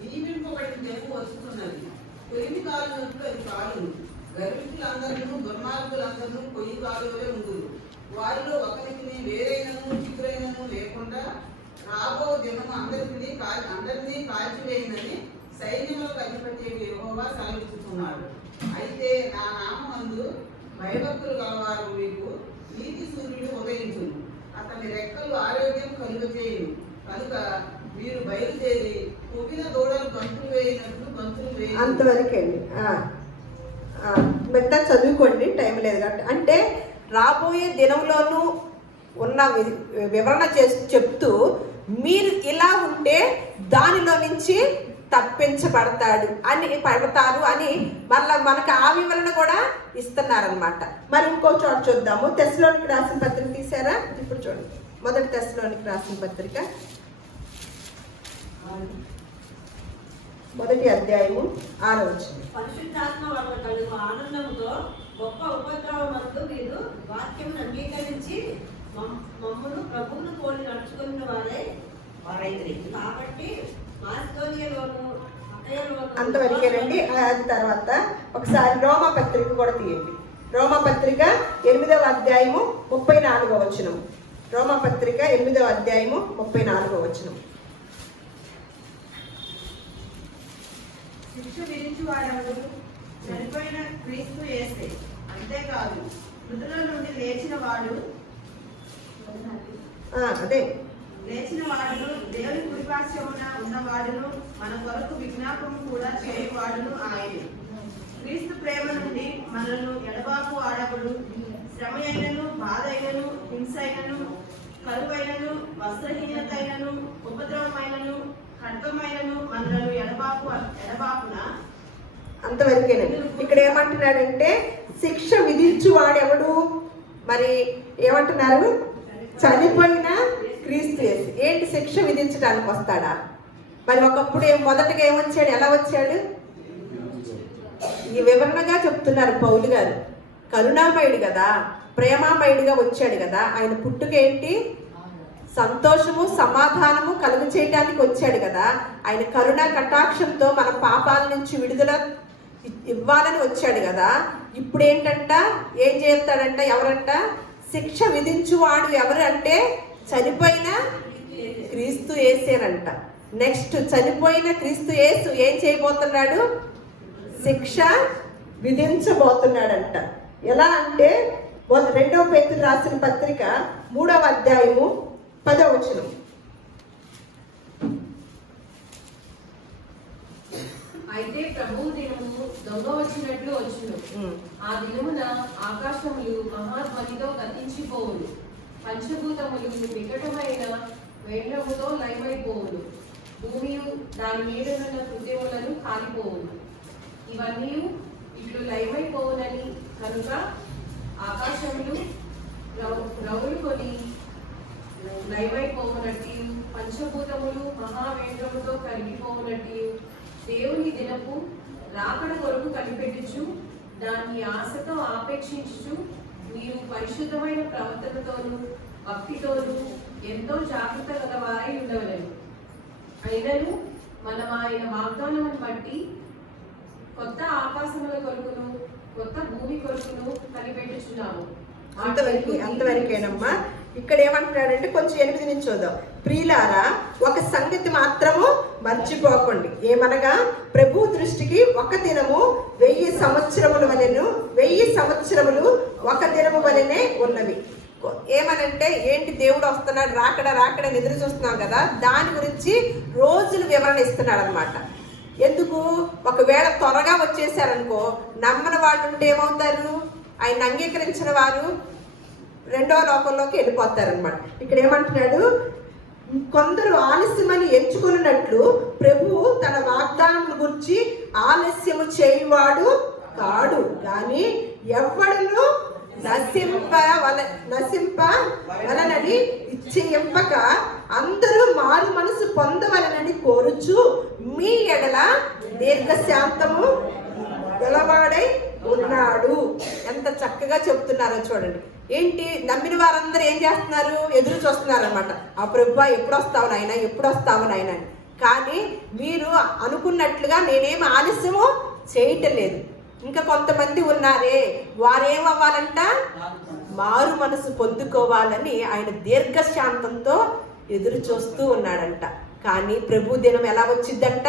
నియమింపబడిన జనము వస్తున్నది, పొయ్యి కాలునట్లు అది కాలును. గర్విష్ఠులందరూ దుర్మార్గులందరూ పొయ్యి కాలువలే ఉండురు. వారిలో ఒకరికి వేరైనను చిగురైనను లేకుండా రాబో దినము అందరినీ కాల్చివేయనని సైన్యములకు అధిపతి యెహోవా సెలవిస్తున్నాడు. అయితే నా నామమందు భయభక్తులు గలవారు మీకు నీతి సూర్యుడు ఉదయించును, అతని రెక్కలు ఆరోగ్యం కలుగచేయును. కనుక మీరు బయలుదేరి పొగిన దూడలు గంతులు వేయినట్లు గంతులు వేయి. అంతవరకేండి. మిగతా చదువుకోండి, టైం లేదు కాబట్టి. అంటే రాబోయే దినంలోనూ ఉన్న వివరణ చెప్తూ మీరు ఇలా ఉంటే దానిలో నుంచి తప్పించబడతారు అని మళ్ళీ మనకు ఆ వివరణ కూడా ఇస్తున్నారనమాట. మరి ఇంకో చోట చూద్దాము. తెస్సలోనికీయులకు రాసిన పత్రిక తీసారా? ఇప్పుడు చూడండి. 1 తెస్సలోనికీయులకు రాసిన పత్రిక 1వ అధ్యాయము 6వ వచనం. పరిశుద్ధాత్మ వలన కలుగు ఆనందముతో గొప్ప ఉపద్రవమందు మీరు వాక్యమును అంగీకరించి మమ్మను ప్రభువును పోలి నడుచుకున్న వారైతే కాబట్టి అంతవరకేనండి. అది తర్వాత ఒకసారి రోమా పత్రిక కూడా తీయండి. రోమా పత్రిక 8వ అధ్యాయము 34వ వచనం. రోమా పత్రిక 8వ అధ్యాయము 34వ వచనం. శిక్ష విధించి వాడెవడు? చనిపోయిన క్రీస్తు యేసే. అంతేకాదు మృతుల నుండి లేచిన వాడును దేవుని కుడిపార్శ్వమున ఉన్నవాడును మన కొరకు విజ్ఞాపము కూడా చేయవాడును ఆయనే. క్రీస్తు ప్రేమ నుండి మనలను ఎడబాపు ఆడకుడు. శ్రమ అయినను, బాధ అయినను, హింస అయినను, కరువైనను, వస్త్రహీనతైనను, ఉపద్రవమైనను, ఖడ్గమైనను మనలను ఎడబాపున అంతవరకేనండి. ఇక్కడ ఏమంటున్నాడంటే శిక్ష విధించువాడు ఎవడు? మరి ఏమంటున్నారు? చనిపోయిన క్రీస్తు యేసు. ఏంటి శిక్ష విధించడానికి వస్తాడా? మరి ఒకప్పుడు మొదటగా ఏమొచ్చాడు? ఎలా వచ్చాడు? ఈ వివరణగా చెప్తున్నారు పౌలు గారు. కరుణామయుడు కదా, ప్రేమామయుడిగా వచ్చాడు కదా. ఆయన పుట్టుక ఏంటి? సంతోషము సమాధానము కలుగు చేయడానికి వచ్చాడు కదా. ఆయన కరుణా కటాక్షంతో మన పాపాల నుంచి విడుదల ఇవ్వాలని వచ్చాడు కదా. ఇప్పుడు ఏంటంట? ఏం చేస్తాడంట? ఎవరంట? శిక్ష విధించువాడు ఎవరు అంటే చనిపోయిన క్రీస్తు యేసేనంట. నెక్స్ట్ చనిపోయిన క్రీస్తు యేసు ఏం చేయబోతున్నాడు? శిక్ష విధించబోతున్నాడంట. ఎలా అంటే 2వ పేతురు రాసిన పత్రిక 3వ అధ్యాయము 10వ వచనం. అయితే ప్రభువు దినము దొంగ వచ్చినట్లు వచ్చును. ఆ దినమున ఆకాశములు మహాధ్వనితో గతించిపోవును, పంచభూతములు వికటమైన వేంద్రముతో లయమైపోవును, భూమి దాని మీదనున్న కృత్యములను కాలిపోవును. ఇవన్నీ ఇట్లు లయమైపోవునని కనుక ఆకాశములు రవులు కొని లయమైపోవునట్టు, పంచభూతములు మహావేంద్రముతో కరిగిపోవునట్టు, దేవుని దినపు రాకడ కొరకు కనిపెట్టుచు దాన్ని ఆశతో ఆపేక్షించుచు మీరు పరిశుద్ధమైన ప్రవర్తనతోనూ భక్తితోనూ ఎంతో జాగ్రత్త గలవారై ఉండవలెను. అయినను మనం ఆయన వాగ్దానమును బట్టి కొత్త ఆకాశముల కొరకును కొత్త భూమి కొరకును కనిపెట్టుచున్నాము. అంతవరకేనమ్మా. ఇక్కడ ఏమంటున్నాడంటే కొంచెం 8 నుంచి చూద్దాం. ప్రియులారా, ఒక సంగతి మాత్రము మర్చిపోకండి. ఏమనగా ప్రభు దృష్టికి ఒక దినము 1000 సంవత్సరముల వలెను, 1000 సంవత్సరములు ఒక దినము వలెనే ఉన్నవి. ఏమనంటే ఏంటి? దేవుడు వస్తున్నాడు, రాకడ ఎదురు చూస్తున్నాం కదా. దాని గురించి రోజులు వివరణ ఇస్తున్నాడు అనమాట. ఎందుకు? ఒకవేళ త్వరగా వచ్చేసారనుకో, నమ్మని వాళ్ళు ఉంటే ఏమవుతారు? ఆయన అంగీకరించిన వారు 2వ లోకంలోకి వెళ్ళిపోతారనమాట. ఇక్కడ ఏమంటున్నాడు? కొందరు ఆలస్యమని ఎంచుకున్నట్లు ప్రభువు తన వాగ్దానం గురించి ఆలస్యము చేయువాడు కాడు, కానీ ఎవ్వడును నశింపవలనని ఇచ్చేయంపక అందరూ మారు మనసు పొందవలనని కోరుచు మీ ఎడల దీర్ఘశాంతము గలవాడై ఉన్నాడు. ఎంత చక్కగా చెప్తున్నారో చూడండి. ఏంటి? నమ్మిన వారందరూ ఏం చేస్తున్నారు? ఎదురు చూస్తున్నారు అనమాట. ఆ ప్రభువా ఎప్పుడు వస్తావు నాయనా, ఎప్పుడు వస్తావు నాయనా అని. కానీ మీరు అనుకున్నట్లుగా నేనేం ఆలస్యము చేయటం లేదు. ఇంకా కొంతమంది ఉన్నారే, వారేమవ్వాలంట? మారు మనసు పొందుకోవాలని ఆయన దీర్ఘశాంతంతో ఎదురు చూస్తూ ఉన్నాడంట. కానీ ప్రభు దినం ఎలా వచ్చిందంట?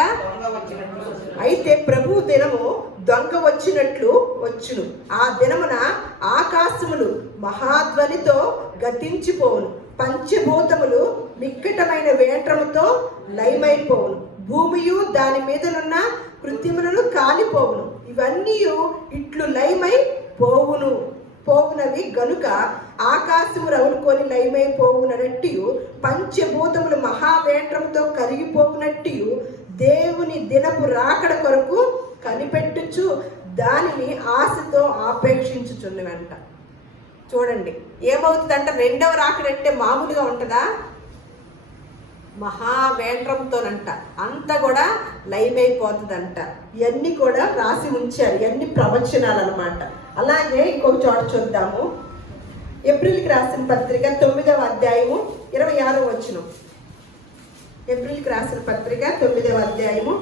అయితే ప్రభు దినము దొంగ వచ్చినట్లు వచ్చును. ఆ దినమున ఆకాశములు మహాధ్వనితో గతించిపోవును, పంచభూతములు మిక్కటమైన వేంట్రముతో లయమైపోవును, భూమియు దాని మీదనున్న కృత్యములను కాలిపోవును. ఇవన్నీ ఇట్లు లయమై పోవునవి గనుక ఆకాశము రవులుకొని లయమైపోవునట్టు, పంచభూతములు మహావేంట్రముతో కరిగిపోవునట్టు దేవుని దినపు రాకడ కొరకు కనిపెట్టుచు దానిని ఆశతో ఆపేక్షించుచున్నవంట. చూడండి ఏమవుతుందంట? 2వ రాకడంటే మామూలుగా ఉంటుందా? మహావేంద్రంతోనంట అంతా కూడా లయమైపోతుందంట. ఇవన్నీ కూడా రాసి ఉంచారు, ఇవన్నీ ప్రవచనాలు అనమాట. అలాగే ఇంకొక చోట చూద్దాము. ఏప్రిల్కి రాసిన పత్రిక 9వ అధ్యాయము 26వ వచనం. ఏప్రిల్కి రాసిన పత్రిక 9వ అధ్యాయము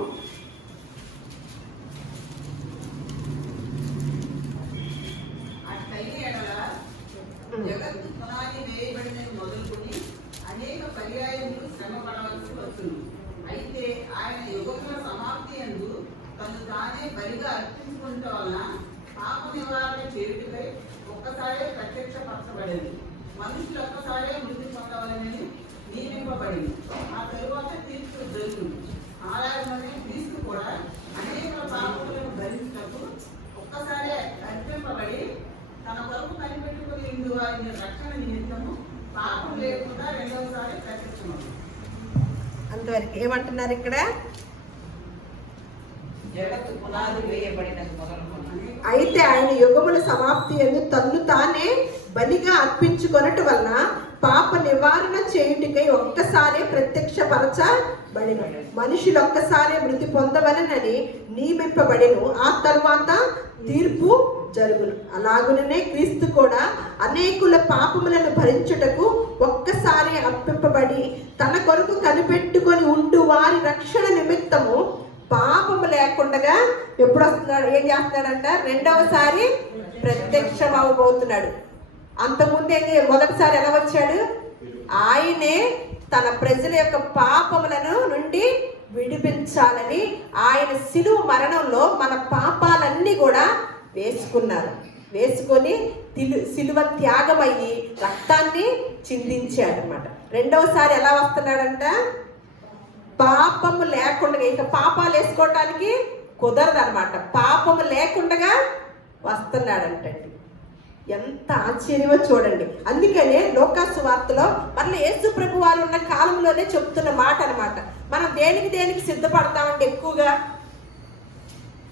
జగత్తు పునాది వేయబడినది మొదలుకొని అనేక పర్యాయములు శ్రమ పడవలసి వచ్చును. అయితే ఆయన యుగముల సమాప్తి యందు తను తానే బలిగా అర్పించుకున్న వలన పాప నివారణ చేయుటకై ఒక్కసారే ప్రత్యక్షపరచబడింది. మనుషులు ఒక్కసారే మృతి పొందవలనని నియమింపబడింది. ఆ తరువాత తీర్పు జరుగుతుంది. అలాగనే క్రీస్తు కూడా అనేక పాపములను భరించుటకు ఒక్కసారే అర్పింపబడి తన కొరకు కనిపెట్టుకుని వారిని రక్షణ నిమిత్తము పాపం లేకుండా 2వసారి ప్రత్యక్షమవుతుంది. అంతవరకు ఏమంటున్నారు ఇక్కడ? జగత్తు పునాది వేయబడినది మొదలుకొని. అయితే ఆయన యుగముల సమాప్తి యందు తన్ను తానే బలిగా అర్పించుకొనట వలన పాప నివారణ చేయుటికై ఒక్కసారే ప్రత్యక్షపరచబడిన మనుషులు ఒక్కసారే మృతి పొందవలనని నియమింపబడిను. ఆ తర్వాత తీర్పు జరుగును. అలాగుననే క్రీస్తు కూడా అనేకుల పాపములను భరించుటకు ఒక్కసారి అర్పింపబడి తన కొరకు కనిపెట్టుకొని ఉంటూ వారి రక్షణ నిమిత్తము పాపము లేకుండా ఎప్పుడు వస్తున్నాడు, ఏం చేస్తున్నాడంట, రెండవసారి ప్రత్యక్షం అవ్వబోతున్నాడు. అంతకుముందు మొదటిసారి ఎలా వచ్చాడు? ఆయనే తన ప్రజల యొక్క పాపములను నుండి విడిపించాలని ఆయన శిలువ మరణంలో మన పాపాలన్నీ కూడా వేసుకొని శిలువ త్యాగమయ్యి రక్తాన్ని చిందించాడు అన్నమాట. రెండవసారి ఎలా వస్తున్నాడంట? పాపము లేకుండా, ఇక పాపాలు వేసుకోవటానికి కుదరదనమాట, పాపము లేకుండా వస్తున్నాడంటండి. ఎంత ఆశ్చర్యమో చూడండి. అందుకనే లోకాసు వార్తలో మళ్ళీ యేసు ప్రభు వారు ఉన్న కాలంలోనే చెప్తున్న మాట అనమాట. మనం దేనికి సిద్ధపడతామండి ఎక్కువగా?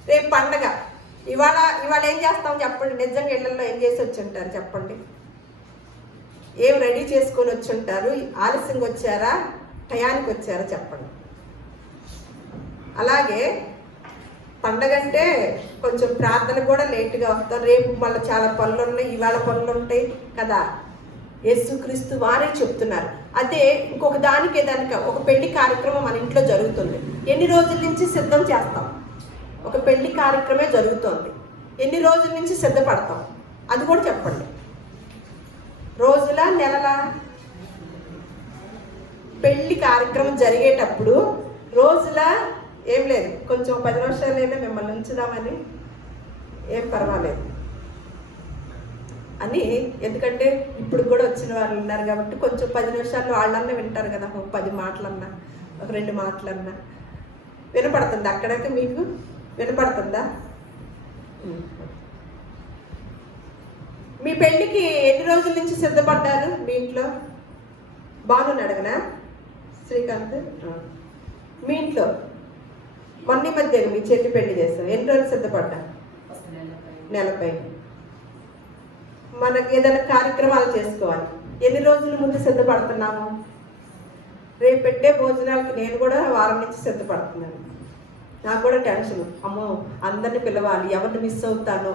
రేపు పండగ, ఇవాళ ఏం చేస్తాం చెప్పండి? నిజంగా ఇళ్లలో ఏం చేసి వచ్చి ఉంటారు చెప్పండి? ఏం రెడీ చేసుకొని వచ్చి ఉంటారు? ఆలస్యంగా వచ్చారా, టయానికి వచ్చారా చెప్పండి? అలాగే పండగ అంటే కొంచెం ప్రార్థన కూడా లేటుగా వస్తాం. రేపు మళ్ళీ చాలా పనులు ఉన్నాయి, ఇవాళ పనులు ఉంటాయి కదా. యేసుక్రీస్తు వారే చెప్తున్నారు. అదే ఇంకొక దానికి ఒక పెళ్లి కార్యక్రమం మన ఇంట్లో జరుగుతుంది. ఎన్ని రోజుల నుంచి సిద్ధం చేస్తాం? ఒక పెళ్లి కార్యక్రమే జరుగుతుంది, ఎన్ని రోజుల నుంచి సిద్ధపడతాం? అది కూడా చెప్పండి. రోజుల, నెలల? పెళ్లి కార్యక్రమం జరిగేటప్పుడు రోజుల ఏం లేదు, కొంచెం 10 నిమిషాలైనా మిమ్మల్ని ఉంచుదామని, ఏం పర్వాలేదు అని. ఎందుకంటే ఇప్పుడు కూడా వచ్చిన వాళ్ళు ఉన్నారు కాబట్టి కొంచెం 10 నిమిషాలు వాళ్ళన్నా వింటారు కదా. 10 మాటలన్నా, ఒక 2 మాటలన్నా వినపడుతుందా? అక్కడైతే మీకు వినపడుతుందా? మీ పెళ్ళికి ఎన్ని రోజుల నుంచి సిద్ధపడ్డారు మీ ఇంట్లో? బాగున్నాడు అడగనా శ్రీకాంత్? మీ ఇంట్లో మొన్న మధ్య మీ చెల్లి పెళ్లి చేస్తాం, ఎన్ని రోజులు సిద్ధపడ్డా? నెలపై. మనకి ఏదైనా కార్యక్రమాలు చేసుకోవాలి, ఎన్ని రోజుల ముందు సిద్ధపడుతున్నాము? రేపు పెట్టే భోజనాలకి నేను కూడా వారం నుంచి సిద్ధపడుతున్నాను. నాకు కూడా టెన్షన్, అమ్మో అందరిని పిలవాలి, ఎవరిని మిస్ అవుతానో,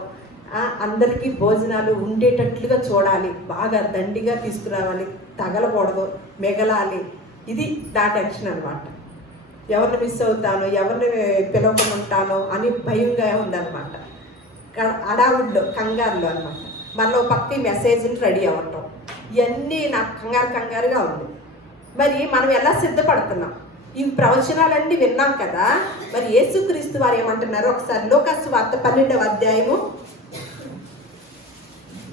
అందరికీ భోజనాలు ఉండేటట్లుగా చూడాలి, బాగా దండిగా తీసుకురావాలి, తగలకూడదు, మిగలాలి. ఇది నా టెన్షన్ అనమాట. ఎవరిని మిస్ అవుతానో, ఎవరిని పిలవకుండా ఉంటానో అని భయంగా ఉందన్నమాట. అడావుడ్లో, కంగారులో అనమాట. మళ్ళీ పక్క మెసేజ్ని రెడీ అవ్వటం, ఇవన్నీ నాకు కంగారుగా ఉంది. మరి మనం ఎలా సిద్ధపడుతున్నాం? ఈ ప్రవచనాలన్నీ విన్నాం కదా. మరి యేసుక్రీస్తు వారు ఏమంటున్నారు ఒకసారి లోకాసు వార్త 12వ అధ్యాయము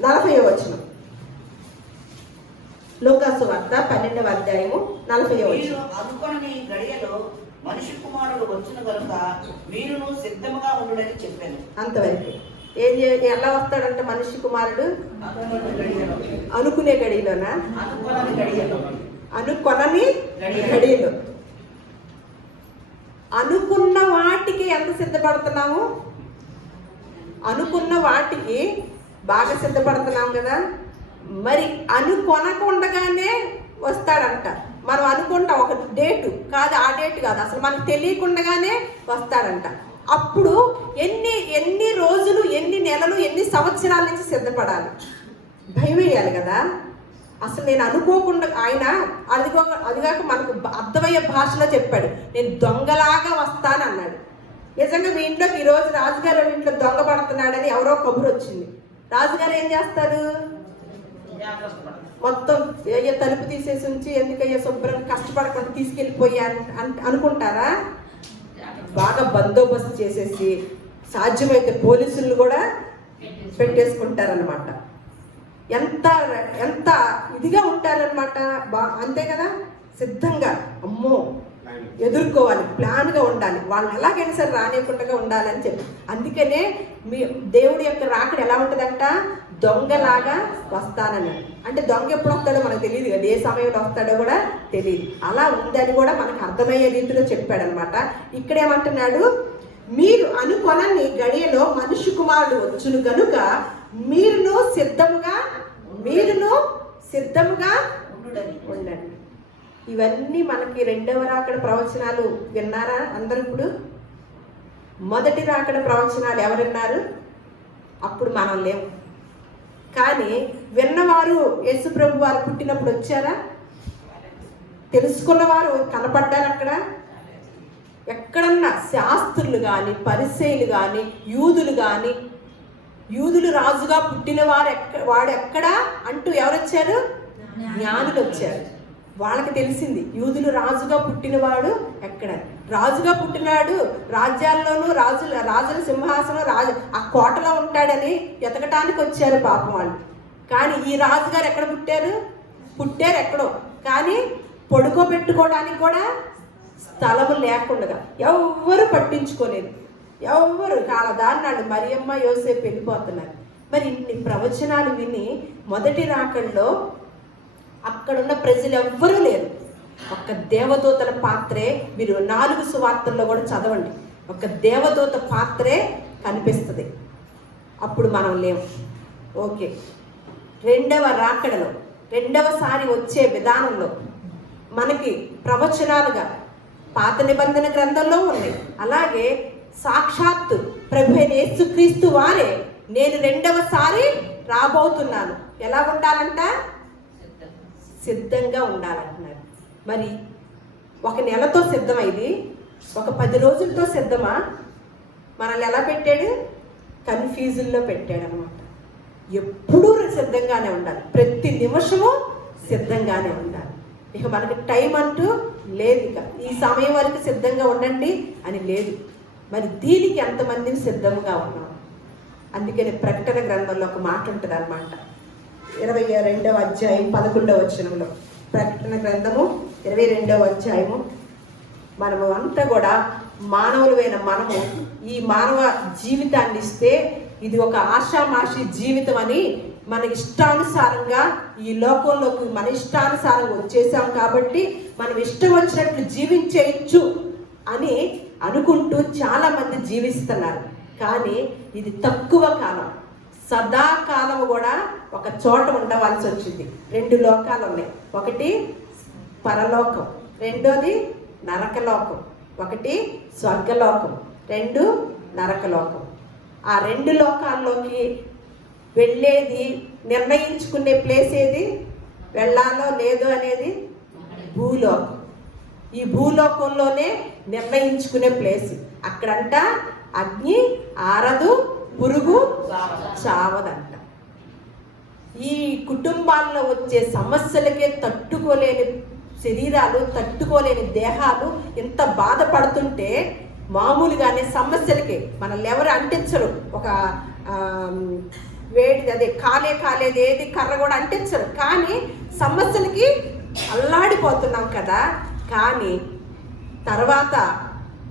40వ వచనం. లోకాసు వార్త 12వ అధ్యాయము 40వ వచనం. అనుకొనని గడియలో మనిషి కుమారుడు వచ్చిన కనుక మీరును సిద్ధముగా ఉండుడని చెప్పాను. అంతవరకు ఎలా వస్తాడంటే మనిషి కుమారుడు? అనుకునే గడియలోనా? అనుకొనని గడియలో. అనుకున్న వాటికి ఎంత సిద్ధపడుతున్నాము? అనుకున్న వాటికి బాగా సిద్ధపడుతున్నాం కదా. మరి అనుకొనకుండగానే వస్తాడంట. మనం అనుకుంటాం ఒక డేటు కాదు, ఆ డేట్ కాదు, అసలు మనకు తెలియకుండానే వస్తాడంట. అప్పుడు ఎన్ని రోజులు, ఎన్ని నెలలు, ఎన్ని సంవత్సరాల నుంచి సిద్ధపడాలి? భయం వేయాలి కదా. అసలు నేను అనుకోకుండా ఆయన అదిగాక మనకు అర్థమయ్యే భాషలో చెప్పాడు, నేను దొంగలాగా వస్తానన్నాడు. నిజంగా మీ ఇంట్లోకి ఈరోజు రాజుగారు ఇంట్లో దొంగ పడుతున్నాడని ఎవరో కబురు వచ్చింది. రాజుగారు ఏం చేస్తారు? మొత్తం అయ్యా తలుపు తీసేసి ఉంచి ఎందుకయ్యా శుభ్రంగా కష్టపడకుండా తీసుకెళ్ళిపోయా అనుకుంటారా? బాగా బందోబస్తు చేసేసి సాధ్యమైతే పోలీసులు కూడా పెట్టేసుకుంటారనమాట. ఎంత ఇదిగా ఉంటారనమాట. అంతే కదా, సిద్ధంగా అమ్మో ఎదుర్కోవాలి, ప్లాన్గా ఉండాలి, వాళ్ళని ఎలాగైనా సరే రానియకుండా ఉండాలని చెప్పి. అందుకనే మీ దేవుడి యొక్క రాకడ ఎలా ఉంటుందంట? దొంగలాగా వస్తానని. అంటే దొంగ ఎప్పుడు వస్తాడో మనకు తెలియదు కదా, ఏ సమయంలో వస్తాడో కూడా తెలియదు. అలా ఉందని కూడా మనకు అర్థమయ్యే రీతిలో చెప్పాడనమాట. ఇక్కడేమంటున్నాడు? మీరు అనుకొనని గడియలో మనుష్య కుమారుడు వచ్చును గనుక మీరును సిద్ధముగా ఉండండి. ఇవన్నీ మనకి రెండవ రాకడ ప్రవచనాలు విన్నారా అందరూ? ఇప్పుడు మొదటి రాకడ ప్రవచనాలు ఎవరు విన్నారు? అప్పుడు మనం లేము. కానీ విన్నవారు యేసు ప్రభు వారు పుట్టినప్పుడు వచ్చారా? తెలుసుకున్నవారు కనపడ్డారు అక్కడ? ఎక్కడన్నా శాస్త్రులు కానీ, పరిసయ్యులు కానీ, యూదులు రాజుగా పుట్టిన వాడు ఎక్కడా అంటూ ఎవరు వచ్చారు? జ్ఞానులు వచ్చారు. వాళ్ళకి తెలిసింది యూదులు రాజుగా పుట్టినవాడు ఎక్కడ. రాజుగా పుట్టినాడు రాజ్యాల్లోనూ రాజుల సింహాసనం ఆ కోటలో ఉంటాడని ఎతకటానికి వచ్చారు పాపం వాళ్ళు. కానీ ఈ రాజుగారు ఎక్కడ పుట్టారు ఎక్కడో. కానీ పడుకోబెట్టుకోవడానికి కూడా స్థలము లేకుండా ఎవ్వరు పట్టించుకోలేదు. ఎవ్వరు కాలదాన్నాడు మరియమ్మ యోసేపు వెళ్ళిపోతున్నారు. మరి ఇన్ని ప్రవచనాలు విని మొదటి రాకడలో అక్కడున్న ప్రజలు ఎవ్వరూ లేరు. ఒక్క దేవదూతల పాత్రే, మీరు 4 సువార్తల్లో కూడా చదవండి, ఒక దేవదూత పాత్రే కనిపిస్తుంది. అప్పుడు మనం లేము. ఓకే, రెండవ రాకడలో రెండవసారి వచ్చే విధానంలో మనకి ప్రవచనాలుగా పాత నిబంధన గ్రంథంలో ఉన్నాయి. అలాగే సాక్షాత్తు ప్రభు అయిన యేసుక్రీస్తు వారే నేను రెండవసారి రాబోతున్నాను, ఎలా ఉండాలంట? సిద్ధంగా ఉండాలంటున్నారు. మరి 1 నెలతో సిద్ధమైంది, ఒక 10 రోజులతో సిద్ధమా? మనల్ని ఎలా పెట్టాడు? కన్ఫ్యూజన్లో పెట్టాడు అనమాట. ఎప్పుడూ సిద్ధంగానే ఉండాలి, ప్రతి నిమిషము సిద్ధంగానే ఉండాలి. ఇక మనకి టైం అంటూ లేదు. ఇక ఈ సమయం వరకు సిద్ధంగా ఉండండి అని లేదు. మరి దీనికి ఎంతమందిని సిద్ధంగా ఉన్నాం? అందుకని ప్రకటన గ్రంథంలో ఒక మాట ఉంటుంది అన్నమాట. 22వ అధ్యాయం 11వ వచనంలో, ప్రకటన గ్రంథము 22వ అధ్యాయము. మనము అంతా కూడా మానవులమైన మనము ఈ మానవ జీవితాన్ని ఇస్తే ఇది ఒక ఆషామాషి జీవితం అని మన ఇష్టానుసారంగా ఈ లోకంలోకి మన ఇష్టానుసారంగా వచ్చేసాం. కాబట్టి మనం ఇష్టం వచ్చినట్లు జీవించేయచ్చు అని అనుకుంటూ చాలామంది జీవిస్తున్నారు. కానీ ఇది తక్కువ కాలం, సదాకాలం కూడా ఒక చోట ఉండవలసి వచ్చింది. 2 లోకాలు ఉన్నాయి. ఒకటి పరలోకం, రెండోది నరకలోకం. ఒకటి స్వర్గలోకం, 2 నరకలోకం. ఆ 2 లోకాల్లోకి వెళ్ళేది, నిర్ణయించుకునే ప్లేస్ ఏది, వెళ్ళాలో లేదో అనేది భూలోకం. ఈ భూలోకంలోనే నిర్ణయించుకునే ప్లేస్. అక్కడంట అగ్ని ఆరదు, పురుగు చావదంట. ఈ కుటుంబాల్లో వచ్చే సమస్యలకే తట్టుకోలేని శరీరాలు, తట్టుకోలేని దేహాలు ఇంత బాధపడుతుంటే మామూలుగానే సమస్యలకి మనల్ని ఎవరు అంటించరు. ఒక వేడి అదే కాలేది ఏది కర్ర కూడా అంటించరు. కానీ సమస్యలకి అల్లాడిపోతున్నాం కదా. కానీ తర్వాత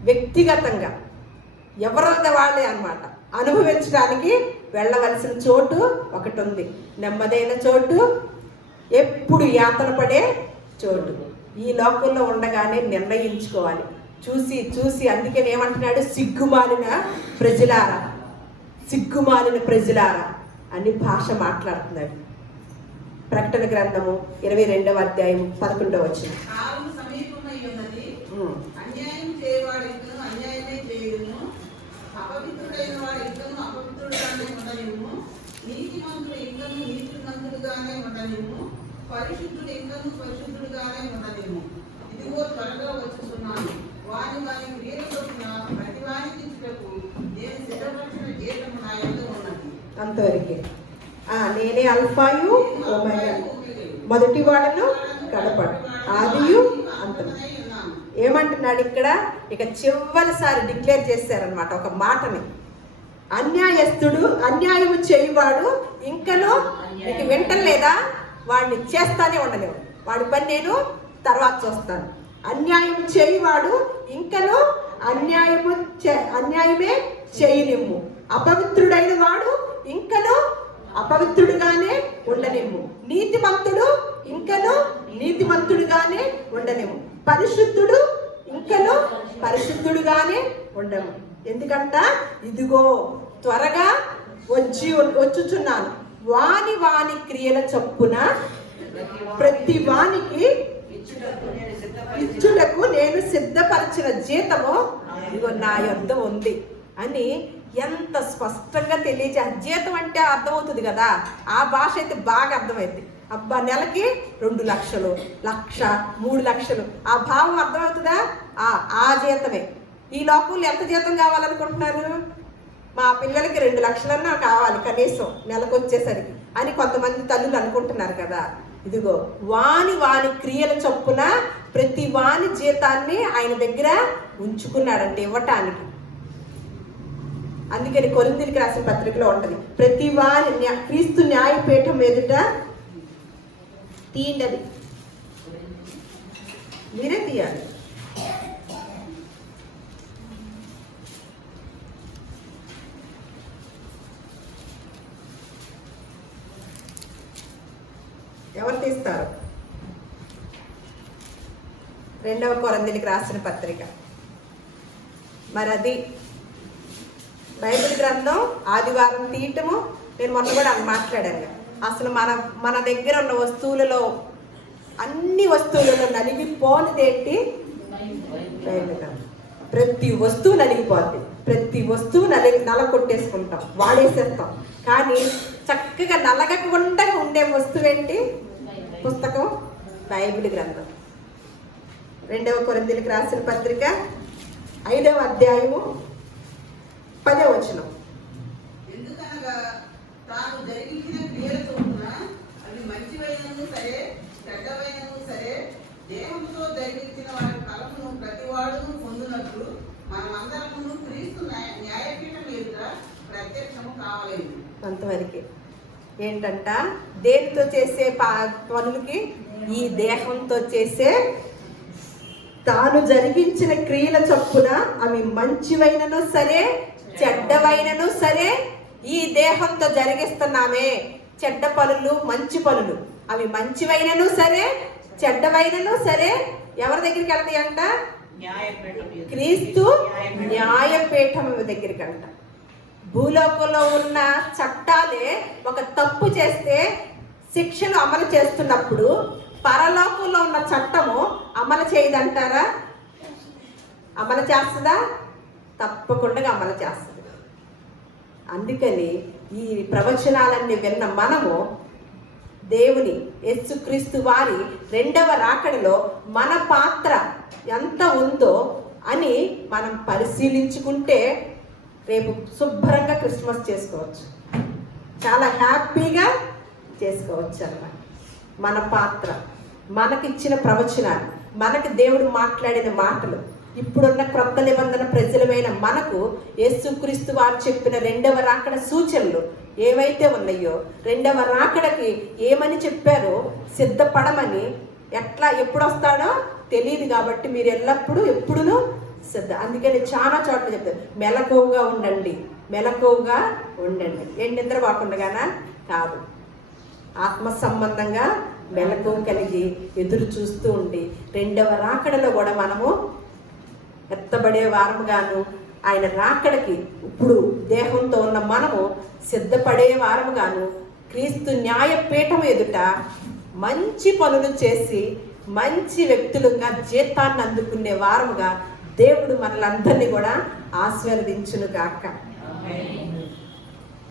వ్యక్తిగతంగా ఎవరిది వాళ్ళే అన్నమాట అనుభవించడానికి వెళ్ళవలసిన చోటు ఒకటి ఉంది. నెమ్మదైన చోటు, ఎప్పుడు యాతన పడే చోటు. ఈ లోకంలో ఉండగానే నిర్ణయించుకోవాలి. చూసి అందుకని ఏమంటున్నాడు? సిగ్గుమాలిన ప్రజలారా అని భాష మాట్లాడుతున్నాడు. ప్రకటన గ్రంథము 22వ అధ్యాయం 11వ వచనం. అన్యాయం చేయవాడు ఇంకను అన్యాయమే చేయును, అపవిత్రుడైన వాడు ఇంకను అపవిత్రుడుగానే ఉండనివ్వు, నీతిమంతుడు ఇంకను నీతిమంతుడుగానే ఉండనివ్వు, పరిశుద్ధుడు ఇంకను పరిశుద్ధుడుగానే ఉండనివ్వు. ఇదిగో త్వరగా వచ్చుతున్నాను, వాని క్రియల చొప్పున ప్రతి వానికి ఇచ్చుటకు నేను సిద్ధపరిచిన జీతము నా యొద్ద ఉన్నది. అంతవరకే. నేనే అల్ఫాయు ఓమెగా, మొదటి వాడను కడపడు, ఆదియు అంతము. ఏమంటున్నాడు ఇక్కడ? ఇక చివరిసారి డిక్లేర్ చేశారనమాట ఒక మాటని. అన్యాయస్తుడు, అన్యాయము చేయువాడు ఇంకనూ నీకు వింటలేదా? వాడిని చేస్తానే ఉండలేవు, వాడి పని నేను తర్వాత చూస్తాను. అన్యాయం చేయువాడు ఇంకనూ అన్యాయమే చేయనిమ్ము, అపవిత్రుడైన వాడు ఇంకనూ అపవిత్రుడుగానే ఉండనిమ్ము, నీతిమంతుడు ఇంకనూ నీతిమంతుడుగానే ఉండనిమ్ము, పరిశుద్ధుడు ఇంకనూ పరిశుద్ధుడుగానే ఉండము. ఎందుకంట ఇదిగో త్వరగా వచ్చుచున్నాను, వాని వాని క్రియల చొప్పున ప్రతి వానికి ఇచ్చుటకు నేను సిద్ధపరిచిన జీతము ఇదిగో నా యొద్ద ఉంది అని ఎంత స్పష్టంగా జీతం అంటే అర్థమవుతుంది కదా, ఆ భాష అయితే బాగా అర్థమైంది. అబ్బా నెలకి 2 లక్షలు, 1,00,000, 3 లక్షలు, ఆ భావం అర్థమవుతుందా? ఆ జీతమే. ఈ లోకంలో ఎంత జీతం కావాలనుకుంటున్నారు? మా పిల్లలకి 2 లక్షలన్నా కావాలి కనీసం నెలకు వచ్చేసరికి అని కొంతమంది తల్లులు అనుకుంటున్నారు కదా. ఇదిగో వాని క్రియల చొప్పున ప్రతి వాని జీతాన్ని ఆయన దగ్గర ఉంచుకున్నాడంటే ఇవ్వటానికి. అందుకని కొరింథీయులకు రాసిన పత్రికలో ఉంటుంది, ప్రతి వాని క్రీస్తు న్యాయపీఠం ఎదుట తీయండి. అది మీరే తీయాలి. ఎవరు తీస్తారు? 2వ కొరింథీయులకు రాసిన పత్రిక. మరి అది బైబిల్ గ్రంథం ఆదివారం తీయటము, నేను మొన్న కూడా మాట్లాడాను. అసలు మన దగ్గర ఉన్న వస్తువులలో, అన్ని వస్తువులలో నలిగిపోనిదేంటి? బైబిల్ గ్రంథం. ప్రతి వస్తువు నలిగిపోద్ది, ప్రతి వస్తువు నల కొట్టేసుకుంటాం, వాడేసేస్తాం. కానీ చక్కగా నలగకుండా ఉండే వస్తువు ఏంటి? పుస్తకం, బైబిల్ గ్రంథం. 2వ కొరింథీయులకు రాసిన పత్రిక 5వ అధ్యాయము 10వ వచనం. ఎందుకనగా తాను జరిగించిన క్రియల చొప్పున అవి మంచివైనను సరే చెడ్డవైనను సరే దేహంతో జరిగించిన వారి ఫలమును ప్రతివాడును పొందినట్లు మనమందరము క్రీస్తు న్యాయపీఠం ఎదుట ప్రత్యక్షము కావలేదు. అంతవరకు ఏంటంట? దేనితో చేసే పనులకి? ఈ దేహంతో చేసే, తాను జరిగించిన క్రియల చొప్పున అవి మంచివైనను సరే చెడ్డవైనను సరే ఈ దేహంతో జరిగిస్తున్నామే. చెడ్డ పనులు, మంచి పనులు, అవి మంచివైనను సరే చెడ్డవైనను సరే ఎవరి దగ్గరికి వెళ్తాయి అంట? క్రీస్తు న్యాయపీఠం దగ్గరికి అంట. భూలోకంలో ఉన్న చట్టాలే ఒక తప్పు చేస్తే శిక్షను అమలు చేస్తున్నప్పుడు పరలోకంలో ఉన్న చట్టము అమలు చేయదంటారా? అమలు చేస్తుందా? తప్పకుండా అమలు చేస్తుంది. అందుకని ఈ ప్రవచనాలన్నీ విన్న మనము దేవుని యేసుక్రీస్తు వారి 2వ రాకడలో మన పాత్ర ఎంత ఉందో అని మనం పరిశీలించుకుంటే రేపు శుభ్రంగా క్రిస్మస్ చేసుకోవచ్చు, చాలా హ్యాపీగా చేసుకోవచ్చు అన్నమాట. మన పాత్ర, మనకిచ్చిన ప్రవచనాలు, మనకి దేవుడు మాట్లాడిన మాటలు, ఇప్పుడున్న క్రొత్త నిబంధన ప్రజలమైన మనకు యేసుక్రీస్తు వారు చెప్పిన 2వ రాకడ సూచనలు ఏవైతే ఉన్నాయో, 2వ రాకడకి ఏమని చెప్పారో సిద్ధపడమని, ఎప్పుడు వస్తాడో తెలియదు కాబట్టి మీరు ఎల్లప్పుడూ ఎప్పుడునూ సిద్ధ. అందుకని చాలా చోట్ల చెప్తారు, మెలకువగా ఉండండి, మెలకువగా ఉండండి. నిద్ర పోకుండగానా? కాదు, ఆత్మ సంబంధంగా మెలకువ కలిగి ఎదురు చూస్తూ ఉండి 2వ రాకడలో కూడా మనము ఎత్తబడే వారముగాను, ఆయన రాకడకి ఇప్పుడు దేహంతో ఉన్న మనము సిద్ధపడే వారముగాను క్రీస్తు న్యాయపీఠం ఎదుట మంచి పనులు చేసి మంచి వ్యక్తులుగా జీతాన్ని అందుకునే వారముగా దేవుడు మనలందరినీ కూడా ఆశీర్వదించును గాక.